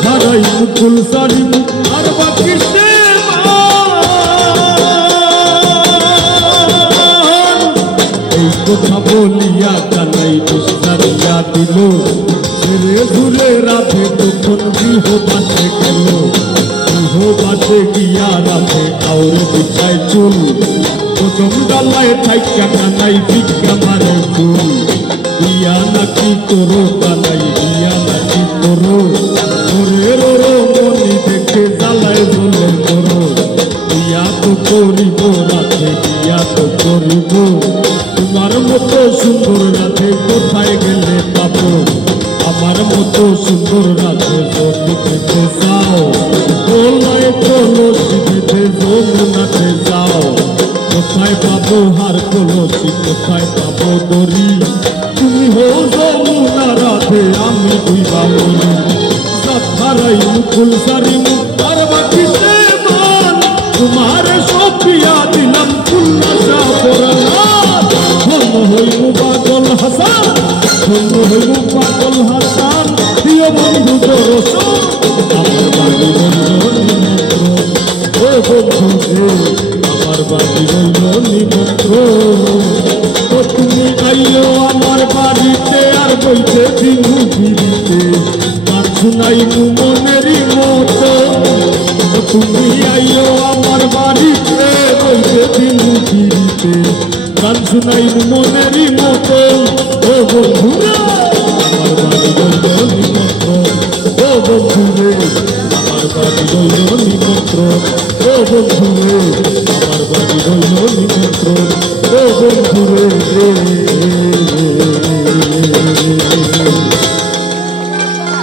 হারাই মুকুল সারি আর বাকি সে এই কথা বলিয়া কানাই দুষ্টারিয়া দিল ছেড়ে ঝুলে রাধে তখন গৃহবাসে গেল গৃহবাসে গিয়া রাধে আউর বিছায় চুল প্রথম ডালায় থাইকা কানাই ভিক্ষা মারে ফুল বিয়া নাকি করো কানাই বিয়া নাকি করো ওরে রো মনি দেখে জ্বালায় বলে করো বিয়া তো করিব রাধে বিয়া তো করিব তোমার মতো সুন্দর রাধে কোথায় গেলে পাবো আমার মতো সুন্দর রাধে যদি পেতে চাও বলয় কলসি বেঁধে যমুনাতে যাও কোথায় পাবো হার কলসি কোথায় পাবো দড়ি তুমি হো যমুনা রাধে আমি দুইবা বলি হারাই মুকুল সারি আর বাকি সে মান তোমার সপিয়া দিলাম ফুলনাশা পরানাথ ধন্য হইব পাগল হাসান ধন্য হইব পাগল হাসান প্রিয় বন্ধু দর্শন আমার বাড়ি রইল নিমন্ত্রণ ও বন্ধু আমার বাড়ি রইল নিমন্ত্রণ ও তুমি আইও আমার বাড়িতে আর বইতে দিনু ফিরিতে শুনাই মনেরই মতো তুমি আইও আমার বাড়িতে বইতে দিন ফিরিতে গান শুনাই মনেরই মতো ও বন্ধুরে আমার বাড়ি রইল নিমন্ত্রণ ও বন্ধুরে আমার বাড়ি রইল নিমন্ত্রণ ও বন্ধুরে আমার বাড়ি রইল নিমন্ত্রণ ও বন্ধুরে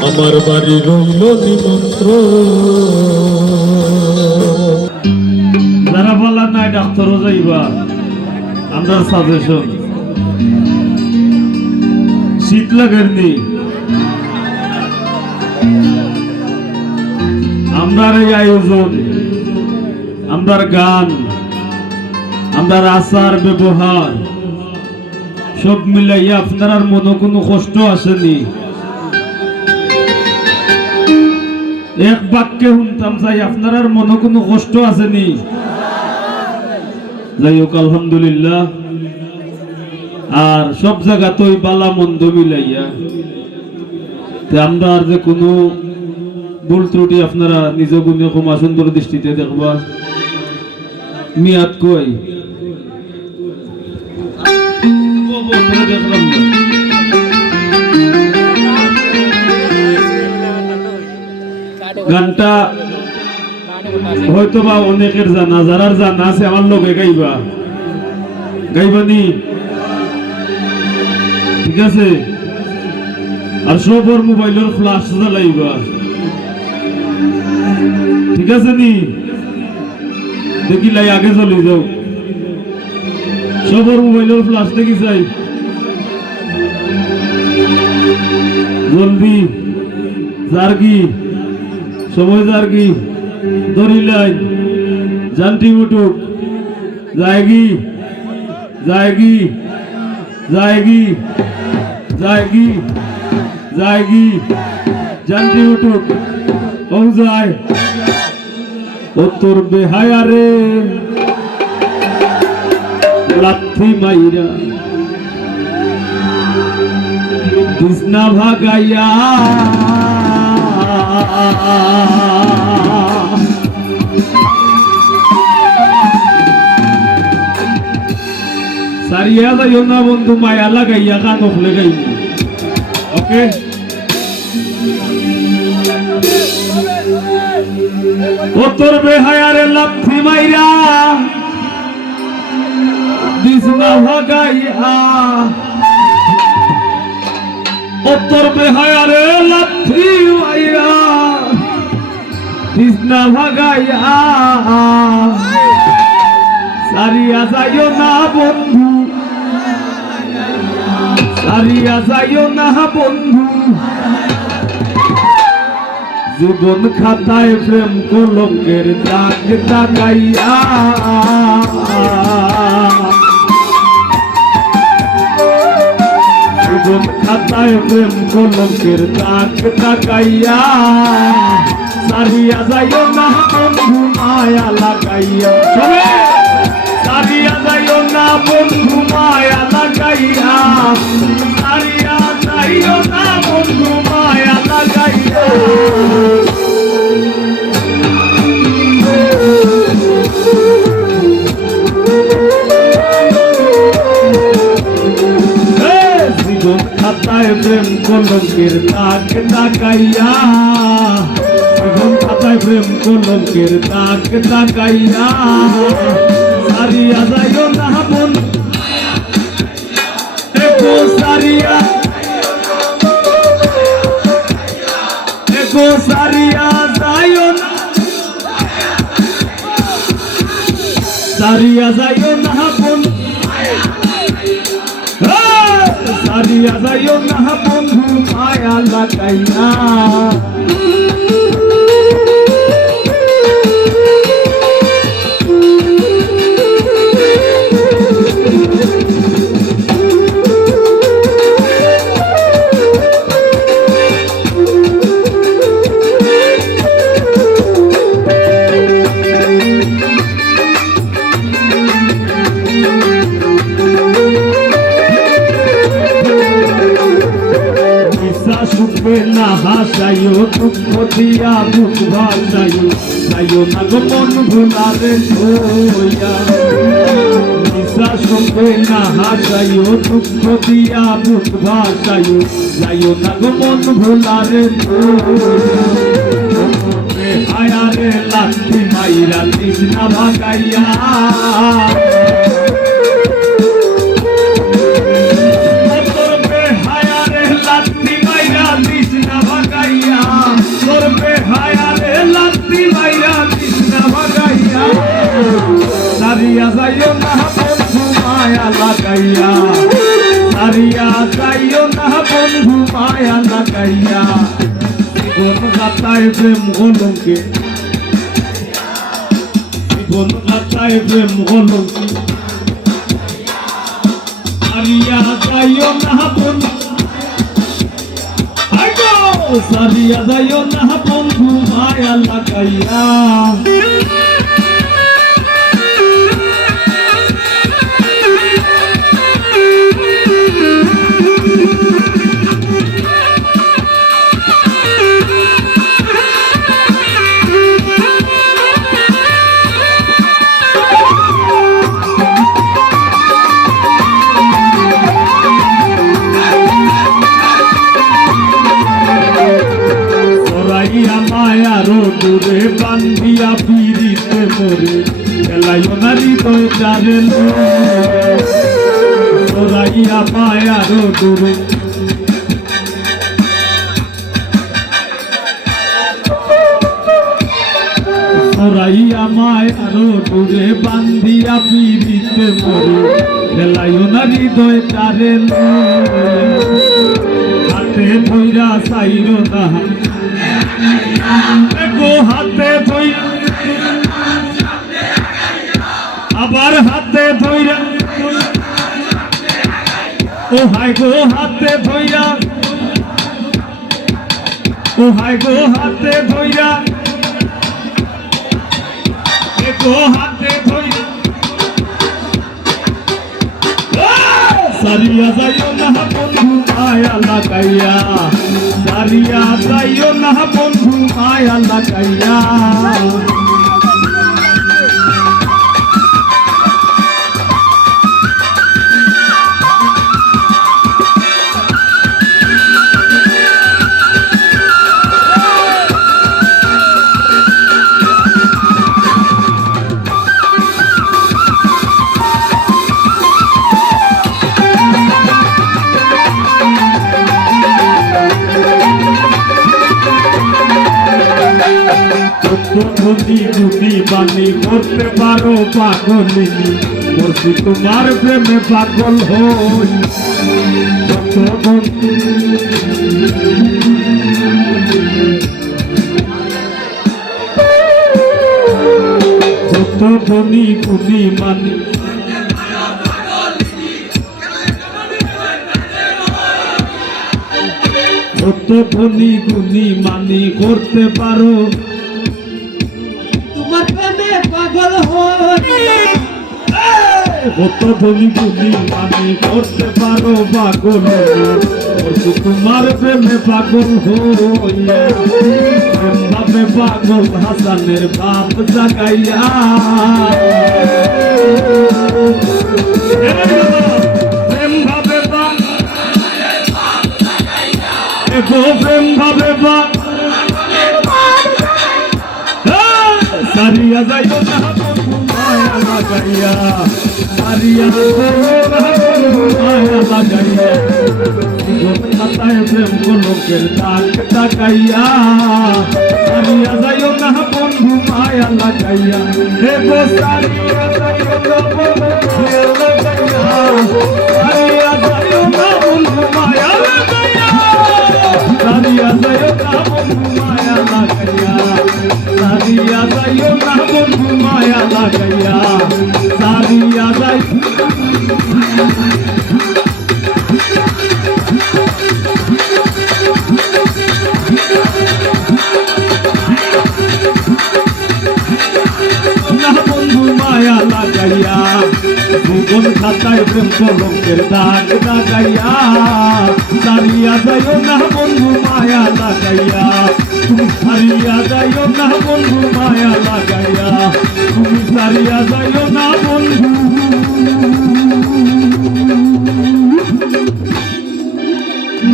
আমার বাড়ি রইল নিমন্ত্রণ যারা বললাম নাই ডাক্তারও যাইবা আমরা সাজেশন শীত লাগেনি আমরার এই আয়োজন আমরার গান আমরার আচার ব্যবহার সব মিলাইয়া আপনার মনে কোনো কষ্ট আসেনি এক বাক্যে শুনতাম চাই আপনার আর মনে কোনো কষ্ট আসেনি যাই হোক আলহামদুলিল্লাহ আর সব জায়গাতেই বালা মন্দ মিলাইয়া আমরা আর যে কোনো ভুল ত্রুটি আপনারা নিজ গুণে ক্ষমা সুন্দর দৃষ্টিতে দেখবা মিয়াদ কই দেখলাম না গানটা হয়তো বা অনেকের জানা যারার জানা আছে আমার লগে গাইবা গাইবানি ঠিক আছে আর সবর মোবাইলের ফ্ল্যাশ জ্বালাইবা ঠিক আছে নি দেখি লাই আগে চলে যাও সবর মোবাইলের ফ্ল্যাশ দেখি চাই জলদি জার্গি সময় জার্গি দড়ি লাই জানটি উঠুক जाएगी जाएगी जाएगी जाएगी जाएगी जानती उठुक ও যায় ও তোর বেহায়া রে লাথি মাইরা কৃষ্ণা ভাগাইয়া সারিয়া যাইও না বন্ধু মায়া লাগাইয়া গান খুলে গাইব ওকে ও তোর বেহায়া রে লাথি মাইরা কৃষ্ণা ভাগাইয়া তোর বেহায়ারে লাথি মাইরা কৃষ্ণা ভাগাইয়া সারিয়া যাইও না বন্ধু, সারিয়া যাইও না বন্ধু, জীবন খাতায় প্রেম কলঙ্কের দাগ দাগাইয়া। জীবন খাতায় প্রেম কলঙ্কের দাগ দাগাইয়া, সারিয়া যাইও না বন্ধু মায়া লাগাইয়া। সারিয়া যাইও না বন্ধু মায়া লাগাইয়া, সারিয়া যাইও না বন্ধু মায়া লাগাইয়া। জীবন খাতায় প্রেম কলঙ্কের দাগ দাগাইয়া, জীবন খাতায় প্রেম কলঙ্কের দাগ দাগাইয়া, সারিয়া যাইও না বন্ধু, এগো সারিয়া, এগো সারিয়া যাইও না, সারিয়া যাইও না বন্ধু, সারিয়া যাইও না বন্ধু মায়া লাগাইয়া। শুনবে না হাসাইও দুঃখ দিয়া বুক ভাসাইও, যাইও না গো মন ভুলারে ধোয়া। নিশা শুনবে না হাসাইও দুঃখ দিয়া বুক ভাসাইও, যাইও না গো মন ভুলারে ধোয়া। হায়ারে লাথি মাইরা তৃষ্ণা ভাগাইয়া, সারিয়া যাইও না বন্ধু মায়া লাগাইয়া, সারিয়া যাইও না বন্ধু মায়া লাগাইয়া। জীবন খাতায় প্রেম কলঙ্কে, জীবন খাতায় প্রেম কলঙ্কে, সারিয়া যাইও না বন্ধু, সারিয়া যাইও না বন্ধু মায়া লাগাইয়া। মায়ারো দূরে বান্ধিয়া পিড়িতে মরে, খেলাইও না হৃদয় চারে সরাইয়া মায়ারো দূরে, সরাইয়া মায়ারো দূরে বান্ধিয়া পিড়িতে মরে, খেলাইও না হৃদয় চারে হাতে ধইরা চাইরো না, গো হাতে ধইরা আবার হাতে ধইরা, ও হায় গো হাতে ধইরা, ও হায় গো হাতে ধইরা, গো হাতে ধইরা। সারিয়া যাইও না বন্ধু মায়া লাগাইয়া, সারিয়া যাইও না বন্ধু মায়া লাগাইয়া। ধনী গুণী বাণী করতে পারো পাগলিনী বলছি তোমার প্রেমে পাগল হই কত ধনী গুণী বাণী কত ধনী গুণী মানি করতে পারো তোমার প্রেমে পাগল হই কত ধনী গুণী মানি করতে পারো পাগল বলছি তোমার প্রেমে পাগল হইয়া প্রেম ভাবে পাগল হাসানের বাপ জাগাইয়া প্রেম ভাবে প্রেম ভাবে সারিয়া যাইও না বন্ধু মায়া লাগাইয়া সারিয়া যাইও না বন্ধু মায়া লাগাইয়া খাতায় প্রেম লোকের দাগ তাকাইয়া সারিয়া যাইও না বন্ধু মায়া লাগাইয়া দেখো সারিয়া যাইও না বন্ধু মায়া লাগাইয়া সারিয়া যাইও না বন্ধু মায়া লাগাইয়া সারিয়া যাইও না বন্ধু মায়া লাগাইয়া সারিয়া যাইও না বন্ধু মায়া লাগাইয়া সারিয়া যাই না বন্ধু মায়া লাগাইয়া জীবন খাতায় প্রেম কলঙ্কের দাগ লাগাইয়া সারিয়া যাইও না বন্ধু মায়া লাগাইয়া তুমি সারিয়া যাইও না বন্ধু মায়া লাগাইয়া তুমি সারিয়া যাইও না বন্ধু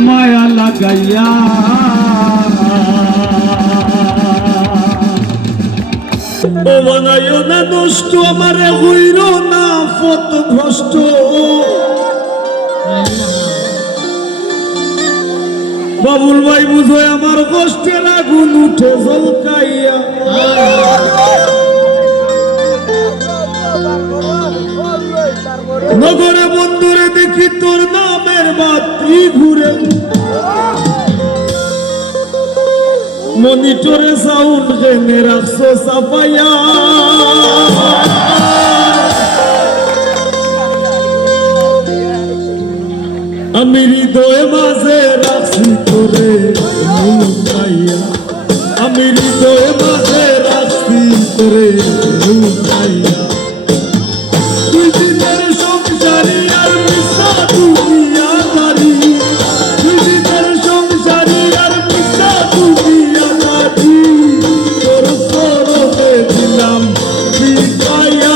মায়া লাগাইয়া ও বানাইও না নষ্ট আমারে হইল না পথ ভ্রষ্ট বাবুল ভাই বুঝো আমার কষ্টের আগুন উঠে ঝলকাইয়া নগরে বন্ধুরে দেখি তোর নামের বাতি ঘুরে মনিটরে সাউন্ড জেনে রাখছো সাফাইয়া আমি হৃদয় মাঝে রাখছি তোরে লুকাইয়া আমি হৃদয় মাঝে রাখছি তোরে লুকাইয়া তুই দিনের সংসারী আর মিশা দুনিয়া দারি তুই দিনের সংসারী আর মিশা দুনিয়া দারি তোর সরতে দিলাম বিকাইয়া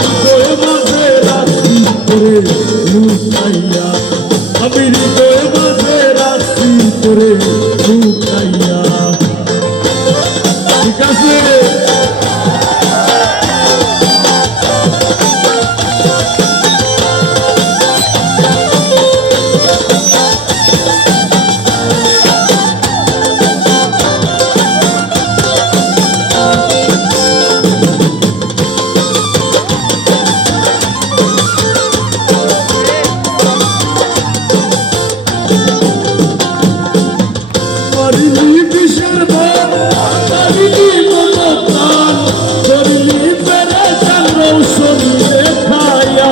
হৃদয় মাঝে রাখছি তোরে লুকাইয়া আমি হৃদয় মাঝে রাখছি তোরে লুকাইয়া ঠিক আছে করিলি বিষের ভাব করিলি মনপ্রাণ করিলি পেরেশান রৌশনী দেখাইয়া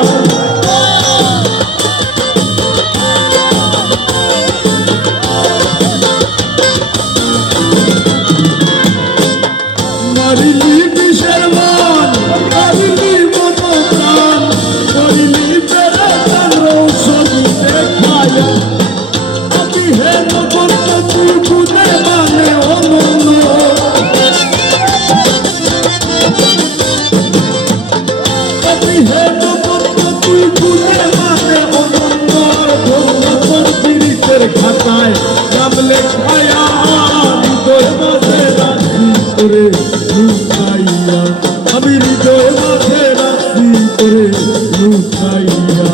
মারিলি বিষের মান করিলি মনপ্রাণ করিলি পেরেশান রৌশনী দেখাইয়া আমি হেন করতে তুই বুঝে মানে অনন্য আমি হেন করতে তুই বুঝে মানে অনন্য তোর পীড়িতের খাতায় নামলে খায়া হৃদয় মাঝে রাখি তোরে লুকাইয়া আমি হৃদয় মাঝে রাখি তোরে লুকাইয়া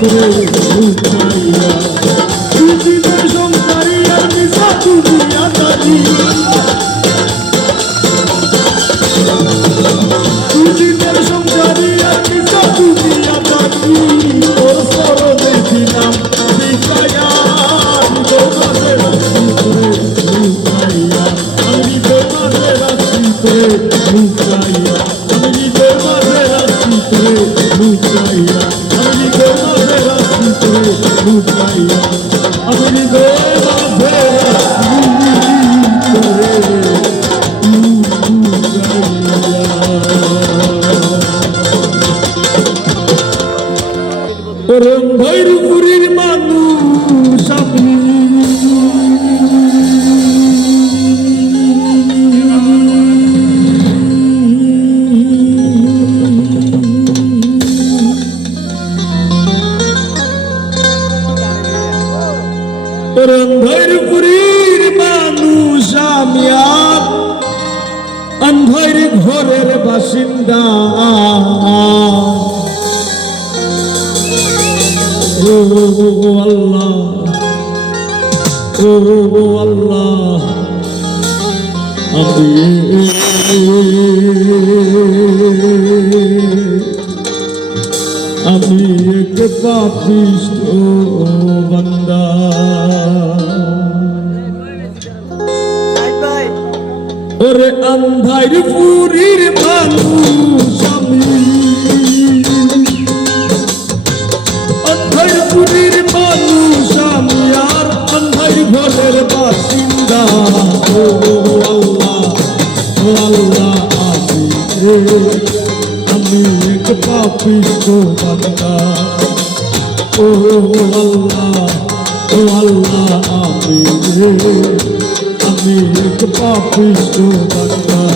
ভিতরে লুকাইয়া দুদিনের সংসারী আর মিশা দুনিয়া দাঁড়ি দুদিনের সংসারী আর মিশা দুনিয়া দাঁড়ি তোর সরদে দিলাম বিকায়া দোকানের ভিতরে লুকাইয়া আমি দোকানের ভিতরে লুকাইয়া আমি দোকানের ভিতরে লুকাইয়া আমি দোকানের ভিতরে লুকাইয়া আমি ভৈরপুরীর মানুষ আমি ভৈরপুরীর মানুষ আমি আর অন্ধের ঘরের বাসিন্দা ও আল্লাহ ও আল্লাহ আমি এক পাপিষ্ঠ বান্দা ওরে অন্ধার পুরীর মানুষ আমি অন্ধার পুরীর মানুষ আমি আর অন্ধার ঘরের বাসিন্দা ও আল্লাহ আমি এক পাপিষ্ঠ বান্দা ও আল্লাহ আমি এক পাপিষ্ঠ বান্দা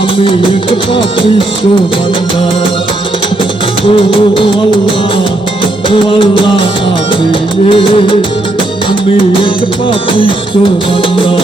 আমি এক পাপিষ্ঠ বান্দা ও আল্লাহ আমি এক পাপিষ্ঠ বান্দা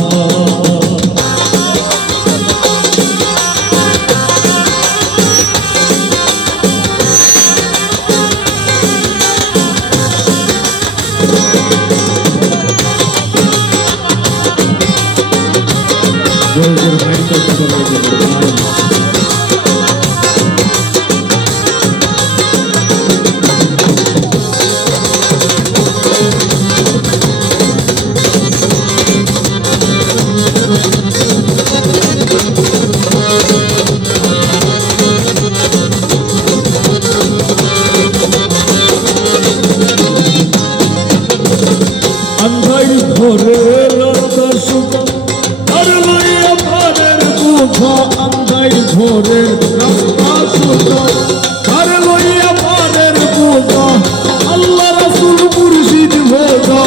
ঘরে সুখ আর লইয়া পারের বুঝা আন্ধাই ঘরে রাস্তা সুখ আর লইয়া পারের বুঝা আল্লাহ রাসূল মুর্শিদ ভোজা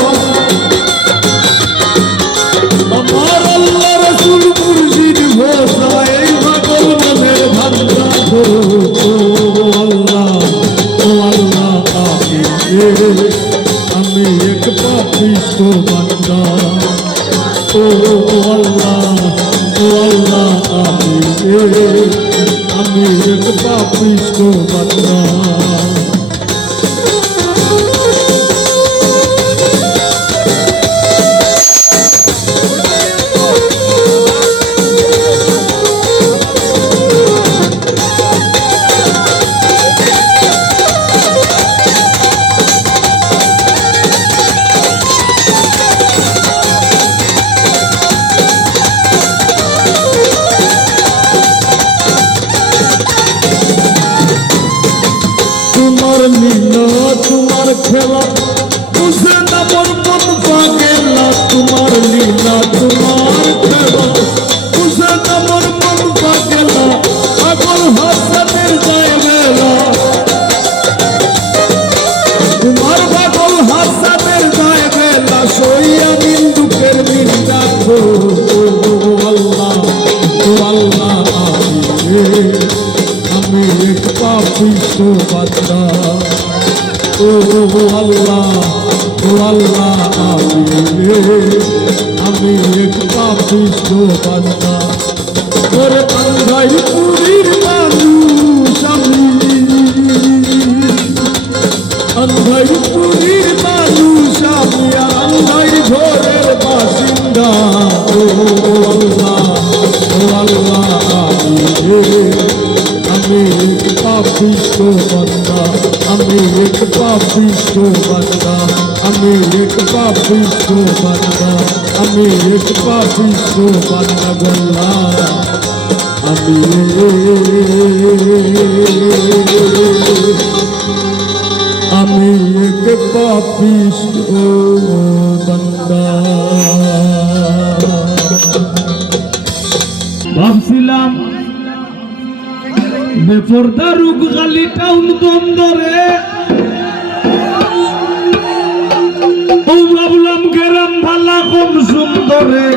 আমার আল্লাহ রাসূল মুর্শিদ ভোজা এই পাগল মনের ভান্ডা আমি এক পাপিষ্ঠ বান্দা ও আল্লাহ আমি এক পাপিষ্ঠ বান্দা পাগেলা তোমার লীলা তোমার খেলা হুসেন আমার মন পাগেলা পাগল হাসানের যায় বেলা তোমার পাগল হাসানের যায় বেলা সইয়া বিন্দুকের দিন রাখো আল্লাহ আমি এক পাপিষ্ট বান্দা ও আল্লাহ আমি এক পাপিষ্ট বান্দা ওরে আন্ধাই পুরীর মানুষ আমি আন্ধাই পুরীর মানুষ আমি আর আন্ধাই ঘরের বাসিন্দা ও আল্লাহ আমি এক পাপিষ্ট বান্দা আমি এক পাপিষ্ট বান্দা আমি এক পাপিষ্ট বান্দা আমি এক পাপিষ্ট বান্দা বললাম আমি এক পাপিষ্ট বান্দা ভাবছিলাম বেপরদা রূপ গালি টাউন বন্দরে ভাবলাম গেরাম ভালা কম সুন্দরে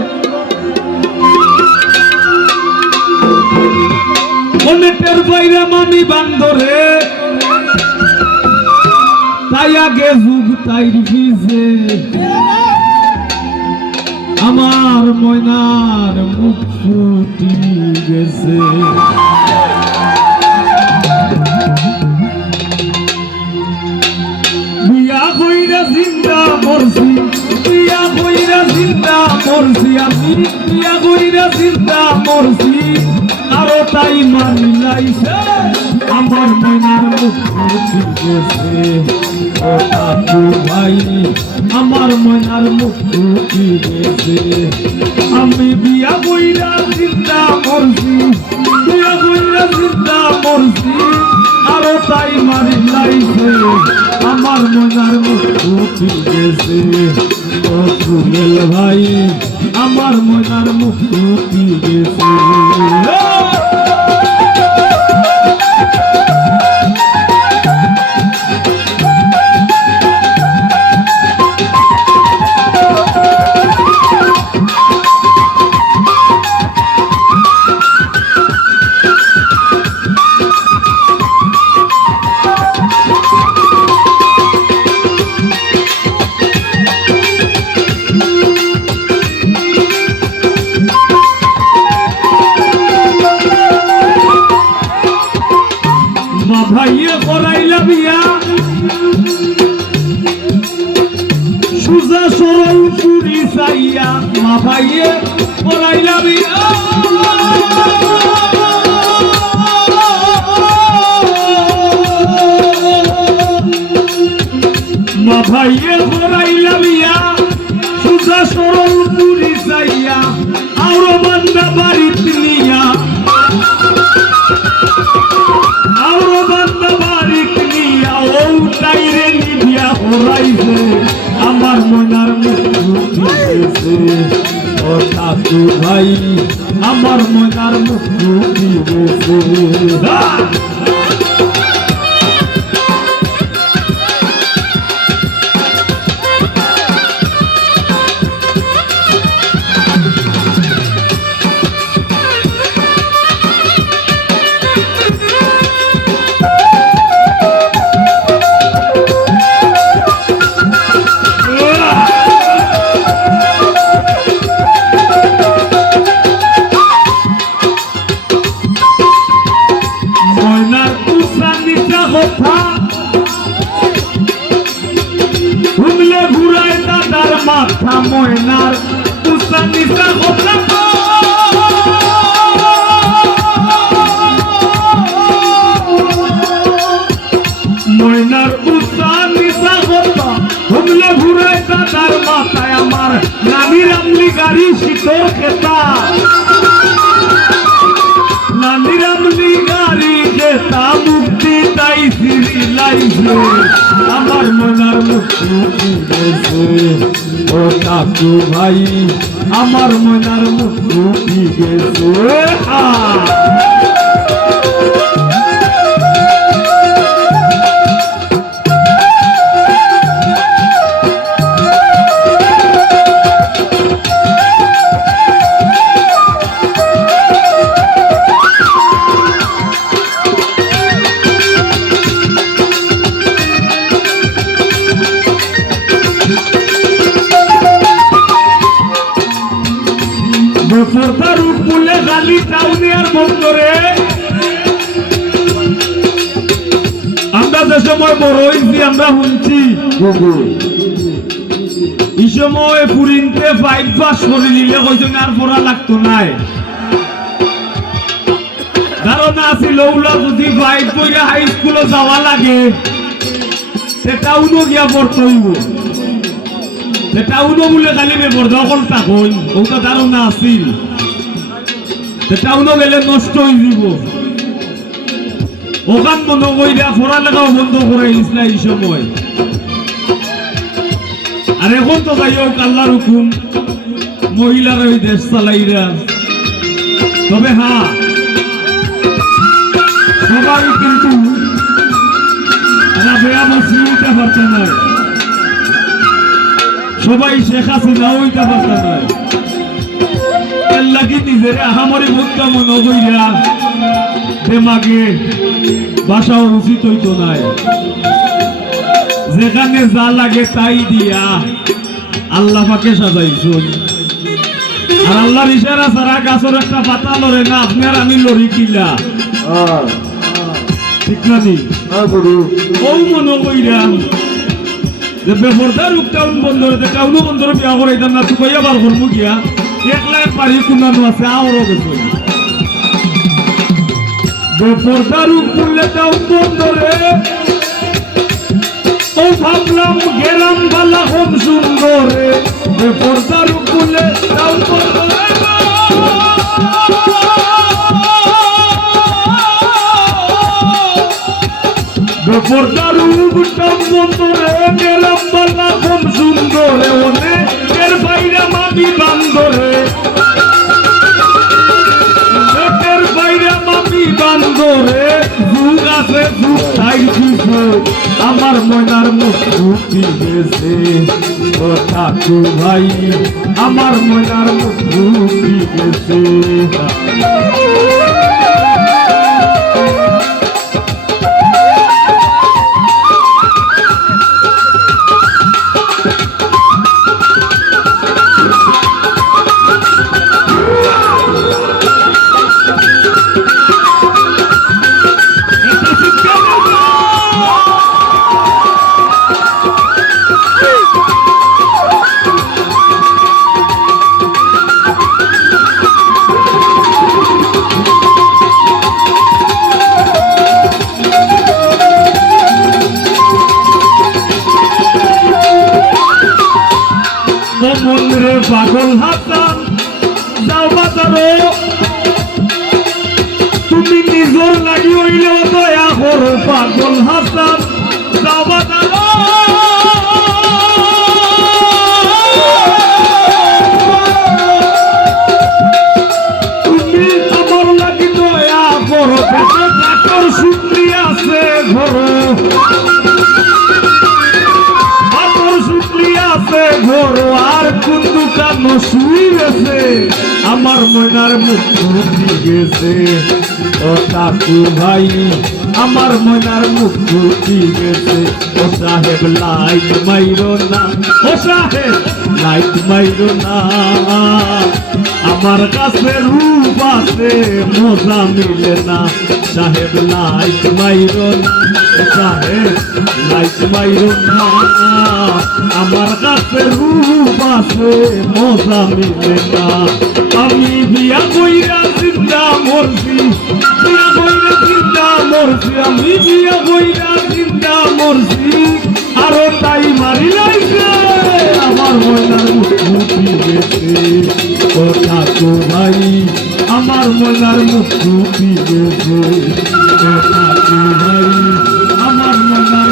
অনেকের বাইরাম আমি বান্দরে তাই আগে যুগ তাই ফিজে আমার ময়নার মুখ ফুটি গেছে বিয়া কইরা জিন্দা মরছি বিয়া কইরা জিন্দা মরছি আমি বিয়া কইরা জিন্দা মরছি আরো তাই মানি লাইছে আমার ময়নার মুখ ফুটি গেছে ও কাকু ভাই আমার ময়নার মুখ ফুটি গেছে আমি বিয়া কইরা জিন্দা মরছি বিয়া কইরা জিন্দা মরছি আরো তাই মারি লাইছে আমার ময়নার মুখ ফুটি গেছে ও সুহেল ভাই আমার ময়নার মুখ ফুটি গেছে ভাইয়ে করাইলা বিয়া সুজা সরল চুরি চাইয়া মা ভাইয়ে করাইলা বিয়া মা ভাইয়ে করাইলা বিয়া সুজা সরল চুরি চাইয়া আরো বান্দা বাড়িত নিয়া আরো বান্দা বাড়িত নিয়া ও টাইরে নিবিয়া হরাইছে আমার মনার মুখ ফুটি গেছে ও কাকু ভাই আমার মনার মুখ ফুটি গেছে মাথা ময়নার উস্তা নিসা কথা ময়নার উস্তা নিসা কথা হুমলে ঘুরায় দাদার মাথায় আমার নানির আমলি গাড়ি শীতল খেতা নানির আমলি গাড়ি খেতা মুক্তি তাই সিরিলা আইছে আমার মনার মুক্তি গেছে ও কাকু ভাই আমার মনার মুক্তি গেছে বেপরদার উপলে গালি টাউনিয়ার বন্দরে আমরা যে সময় বড় হয়েছি আমরা শুনছি এই সময় পুরিনতে 5 পাস করে নিলে কইছেন আর পড়া লাগতো নাই ধারণা আছিল ওলা যদি 5 পড়ে হাই স্কুলে যাওয়া লাগে টাউনও গিয়া পড়তে হইব টাউনও বলে খালি বেপরদা কলতা কই ওটা ধারণা আছিল টাউনও গেলে নষ্ট হয়ে যাব ওখান বন্ধ কইরা পড়ালেখাও বন্ধ করে ইসলা এই সময় আর এখন তো যাই হোক আল্লাহর হুকুম মহিলারা ওই দেশ চালাইরা তবে হ্যাঁ সবাই কিন্তু রাবেয়া মুসলিমটা পারতে নাই সবাই শেখ হাসিনা হইতে পারত না এর লাগি নিজের আহামরি মুক্ত মনে কইরা দেমাগে বাসা উচিত হইতো নাই যেখানে যা লাগে তাই দিয়া আল্লাহ পাকে সাজাইছুন আর আল্লাহর ইশারা ছাড়া গাছের একটা পাতা লড়ে না আপনার আমি লড়ি কিলা ঠিক না নি ও মনে কইরা যে বেপরদার টাউন বন্দরে টাউনও বন্দরে বিয়া করাইতাম না তুই কইয়া বার করবো গিয়া 1 লাখ পারি কুনানো আছে আরো গেছে বেপরদার উপলে টাউন বন্দরে ও ভাবলাম গেলাম বালা খুব সুন্দরে বেপরদার উপলে টাউন বন্দরে বেপরদার টাউন বন্দরে গেলাম বালা খুব সুন্দরে অনেকের বাইরে মামি বান্দরে অনেকের বাইরে মামি বান্দরে যুগ আছে যুগ খাইছে আমার ময়নার মুক্তি গেছে ও ঠাকুর ভাই আমার ময়নার মুক্তি গেছে মন্দিরে পাগল হাসান যাও বাজারো তুমি নিজর লাগি হইলেও দয়া করো পাগল হাসান যাও বাজারো তুমি আমার লাগি দয়া করো চাকর শুক্রি আছে ঘরো ঘরো আর কোন দোকান শুই গেছে আমার ময়নার মুক্তি গেছে ও কাকু ভাই আমার ময়নার মুক্তি গেছে ও সাহেব লাইট মাইরো না ও সাহেব লাইট মাইরো না আমার কাছে রূপ আছে মজা মিলে না সাহেব লাইট মাইরো না সাহেব লাইট মাইরো না আমার কাছে রূপ আছে মজা মিলে না আমি বিয়া কইরা জিন্দা মরছি বিয়া কইরা জিন্দা মরছি আমি বিয়া কইরা জিন্দা মরছি আরো তাই মারি লাইছে আমার ময়নার মুক্তি গেছে ও ঠাকুর ভাই আমার ময়নার মুক্তি গেছে ও ঠাকুর ভাই আমার ময়নার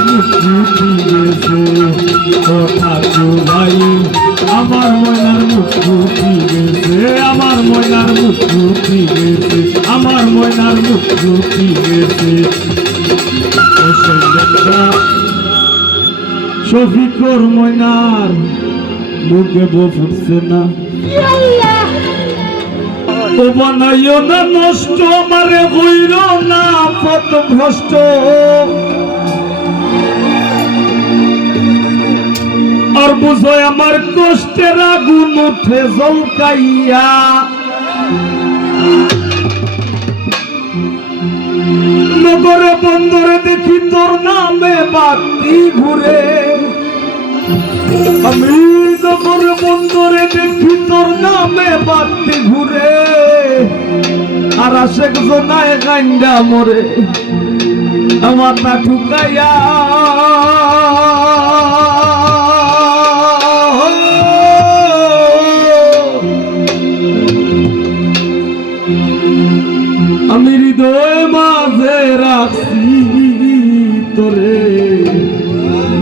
আমার ময়নার মুখ ফুটি গেছে, আমার ময়নার মুখ ফুটি গেছে, আমার ময়নার মুখ ফুটি গেছে। শফিকর ময়নার মুখে বউ ফুটছে না, ও বানাইও না নষ্ট, আমারে হইল না পথ ভ্রষ্ট। আর বুঝো আমার কষ্টের আগুন উঠে জলকাইয়া, নগরে বন্দরে দেখি তোর নামে বাতি ঘুরে, আমি নগরে বন্দরে দেখি তোর নামে বাতি ঘুরে, আর আশেক জনায় গাইন্ডা মরে মাথা ঠুকাইয়া। আমি হৃদয় মাঝে রাখছি তোরে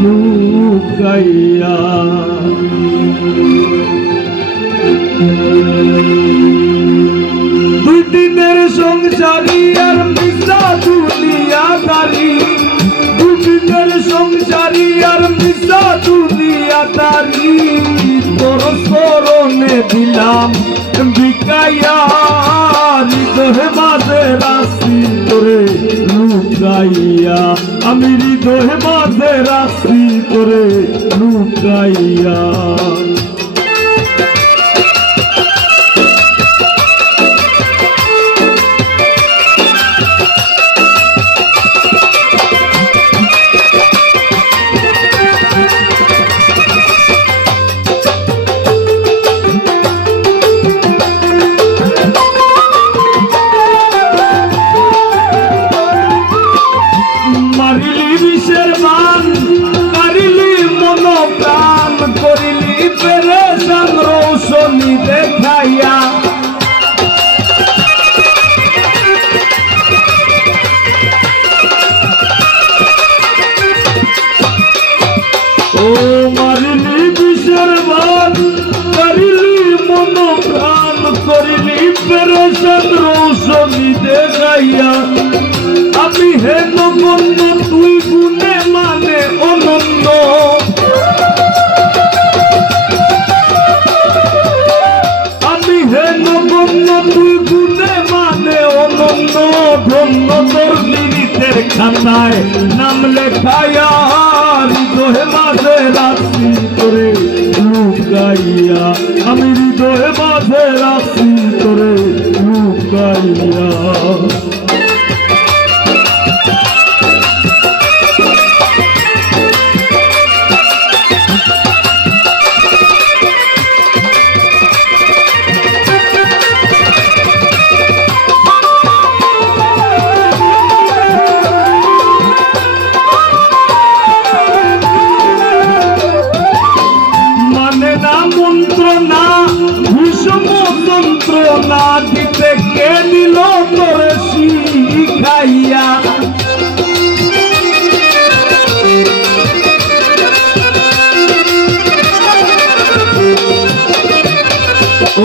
লুকাইয়া। দুই দিনের সংসারী আর মিশা দুনিয়াদারি, দুই দিনের সংসারী আর মিশা দুনিয়াদারি, তোর চরণে দিলাম বিকাইয়া। হৃদয় মাঝে রাখছি তোরে লুকাইয়া, আমি হৃদয় মাঝে রাখছি তোরে লুকাইয়া। দেখাইয়া ও মারিলি বিষের বান, করিলি মন প্রাণ, করিলি পেরেশান রৌশনি দেখাইয়া। আমি হেন বন্য তুই গুণে মানে অনন্য, তুই গুণে মানে অনন্য, ধন্য তোর লিরিতের খাতায় নাম লেখাইয়া। হৃদয় মাঝে রাখছি তোরে লুকাইয়া, আমি হৃদয় মাঝে রাখছি তোরে লুকাইয়া। মন্ত্রণা ভীষণ যন্ত্রণা দিতে কে দিল তোরে শিখাইয়া।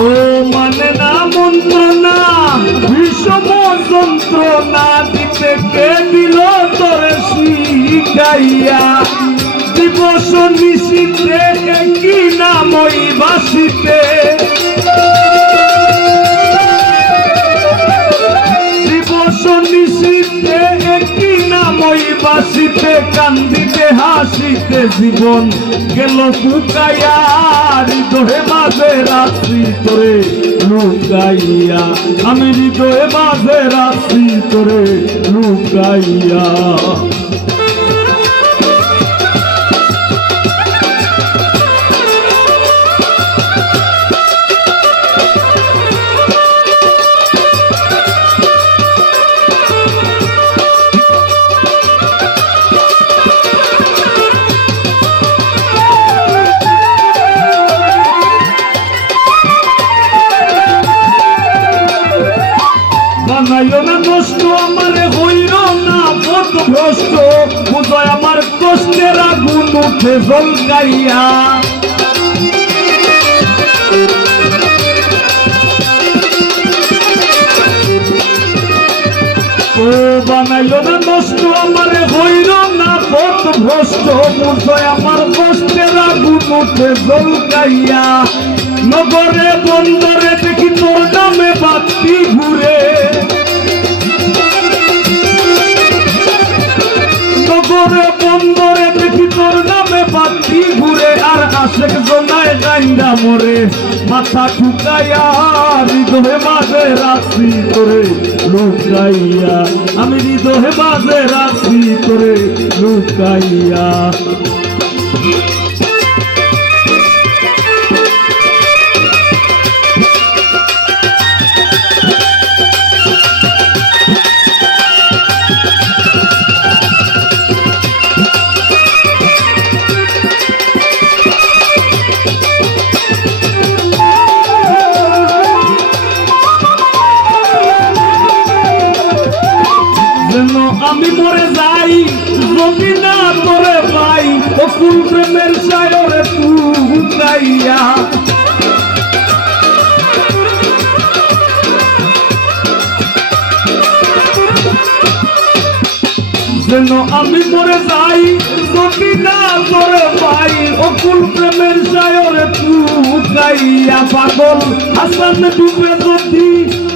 ও মানে না মন্ত্রণা ভীষণ যন্ত্রণা দিতে কে দিল তোরে শিখাইয়া। দিবস নিশীতে কি নামই বাসিতে, দিবস নিশীতে কি নামই বাসিতে, কান্দিতে হাসিতে জীবন গেল ফুকাইয়া। হৃদয় মাঝে রাখছি তোরে লুকাইয়া, আমি হৃদয় মাঝে রাখছি তোরে লুকাইয়া। বানাইও না নষ্ট, আমারে হইল না পথ ভ্রষ্ট, বুঝয় আমার কষ্টের আগুন উঠে জলকাইয়া। করাইও না নষ্ট আমারে হইল না পথ ভ্রষ্ট বুঝয় আমার কষ্টের আগুন উঠে জলকাইয়া নগরে বন্দরে দেখি তোর নামে বাতি ঘুরে নগরে বন্দরে দেখি তোর নামে বাতি ঘুরে আর আশেক জনায় গাইন্দা মরে মাথা ঠুকাইয়া হৃদয়ে মাঝে রাখছি তোরে লুকাইয়া আমি হৃদয়ে মাঝে রাখছি তোরে লুকাইয়া আমি মরে যাই যদি না তোরে পাই অকুল প্রেমের সায়রে তুই গাইয়া যেন আমি মরে যাই যদি না তোরে পাই অকুল প্রেমের সায়রে তুই গাইয়া পাগল হাসান ডুবে যদি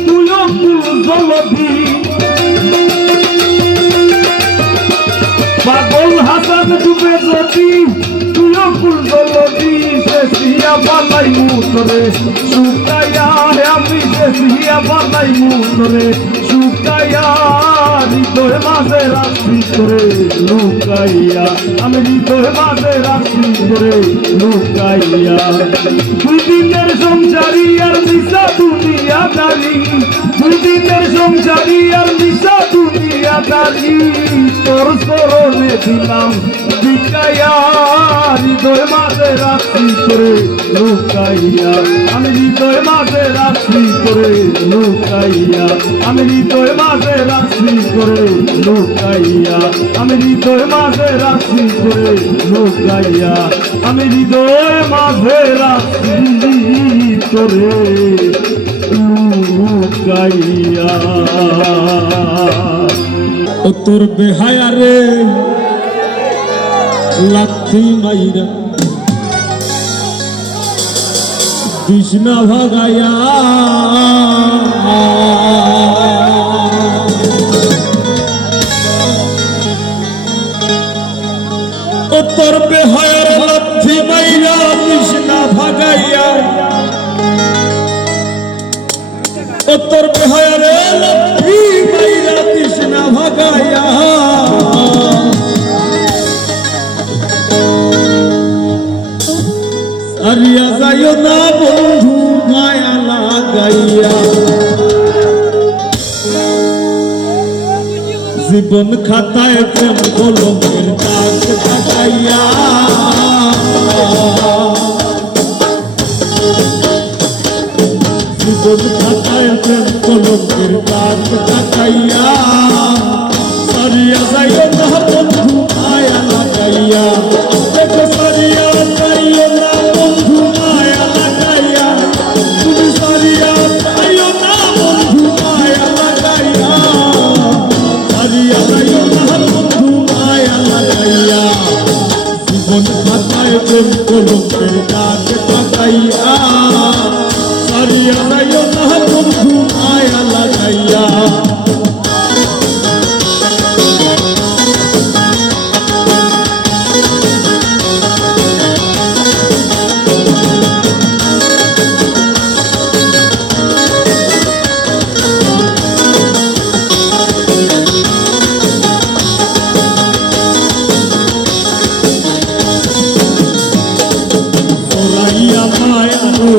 তুই অকুল জলধি পাগল হাসান ডুবে যদি তুই অকুল জলধি শেষিয়া বালাই মুতরে শুকাইয়া আমি শেষিয়া বালাই মুতরে শুকাইয়া হৃদয় মাঝে রাখছি তোরে লুকাইয়া আমি হৃদয় মাঝে রাখছি তোরে লুকাইয়া দুই দিনের সংসারী আর মিশা দুনিয়াদারি দুই দিনের সংসারী আর মিশা দুনিয়াদারি তোর চরণে দিলাম বিকাইয়া হৃদয় মাঝে রাখছি তোরে লুকাইয়া আমি হৃদয় মাঝে রাখছি তোরে লুকাইয়া আমি হৃদয় মাঝে রাখছি তোরে লুকাইয়া আমি হৃদয় মাঝে রাখছি তোরে লুকাইয়া আমি হৃদয় মাঝে রাখছি তোরে লুকাইয়া ও তোর বেহায়া রে লাথি মাইরা কৃষ্ণা ভাগায়া ও তোর বেহায়ার লাথি মাইরা কৃষ্ণা ভাগাইয়া ও তোর বেহায়ার লাথি মাইরা কৃষ্ণা ভাগাইয়া সারিয়া যাইও না বন্ধু মায়া লাগাইয়া জীবন খাতায় প্রেম কলমের দাগ লাগাইয়া জীবন খাতায় প্রেম কলমের দাগ লাগাইয়া সারিয়া যাইও না বন্ধু মায়া লাগাইয়া দেখো সারিয়া যাইও না বন্ধু মায়া লাগাইয়া তুমি সারিয়া যাইও না বন্ধু মায়া লাগাইয়া সারিয়া যাইও না বন্ধু মায়া লাগাইয়া জীবন খাতায় প্রেম কলমের দাগ লাগাইয়া সারিয়া যাইও না বন্ধু মায়া লাগাইয়া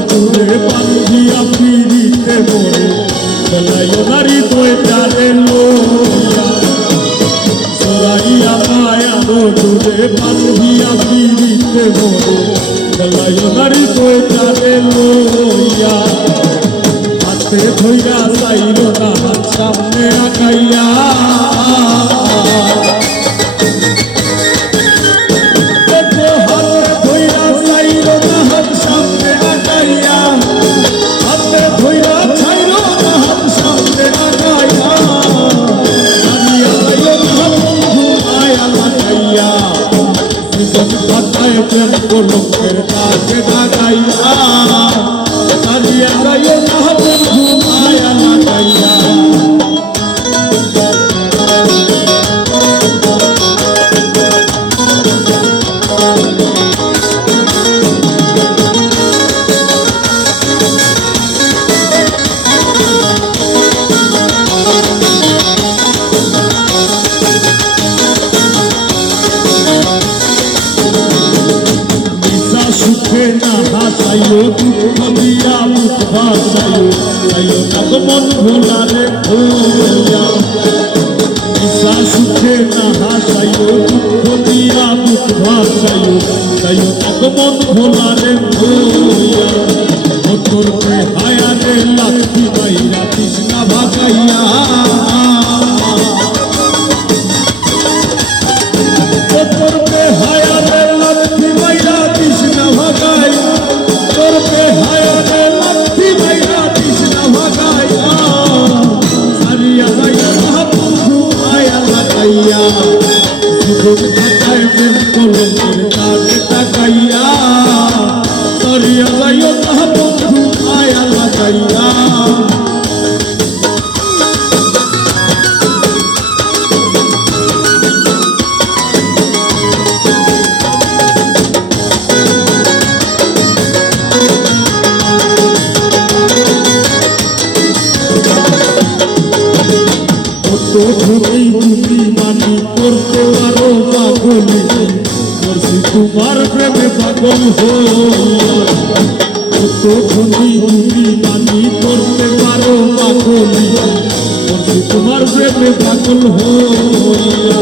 দূরে বান্ধিয়া পিড়িতে মোরে গলায় নারী তোয় প্যারে লোয়া সরাইয়া মায়া দূরে বান্ধিয়া পিড়িতে মোরে গলায় নারী তোয় প্যারে লোয়া হাতে ধইরা চাইল না সামনে আগাইয়া হাসাইও দুঃখ দিয়া মুখ ভাসাইও তাইও না তো মন ভোলারে ভোলা ঈশা সুখে না হাসাইও দুঃখ দিয়া মুখ ভাসাইও তাইও না তো মন ভোলারে ভোলা তোর পে হায়ারে লাথি মাইরা তৃষ্ণা ভাগাইয়া তোর পে হায়ারে লাথি মাইরা তৃষ্ণা ভাগাইয়া তোর পে হায়ারে লাথি মাইরা তৃষ্ণা ভাগাইয়া সারিয়া যাইয়া বন্ধু আয়া লাগাইয়া জীবন থাকায় প্রেম কলমের কাছে তাকাইয়া সারিয়া যাইয়া বন্ধু আয়া লাগাইয়া তুমি মানি করতে আরো পাগলি করছি তোমার প্রেমে পাগল তুমি মানি করতে পারো পাগলি করছি তোমার প্রেমে পাগল হইয়া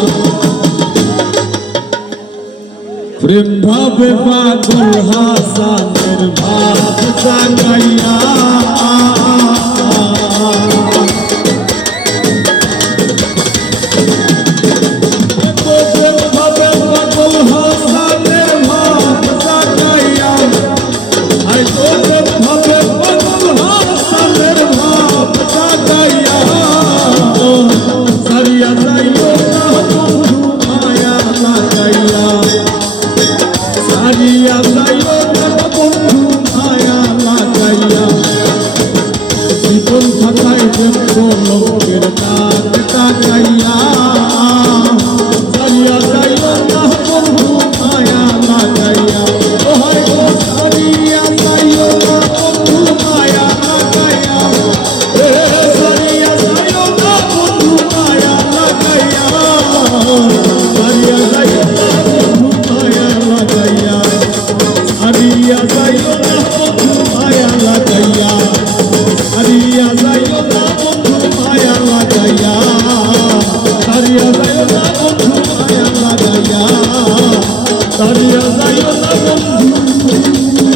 প্রেম ভাবে পাগল হাসানের ভাব জাগাইয়া জীবন থাকায় লোকের কাজ তাকাইয়া সারিয়া যাইও না বন্ধু মায়া লাগাইয়া ওহাই গো সারিয়া যাইও না বন্ধু মায়া লাগাইয়া সারিয়া যাইও না বন্ধু মায়া লাগাইয়া সারিয়া যাইও না বন্ধু মায়া লাগাইয়া সারিয়া যাইও না বন্ধু মায়া লাগাইয়া সারিয়া যাইও না বন্ধু মায়া লাগাইয়া সারিয়া যাইও না বন্ধু মায়া লাগাইয়া সারিয়া যাইও না বন্ধু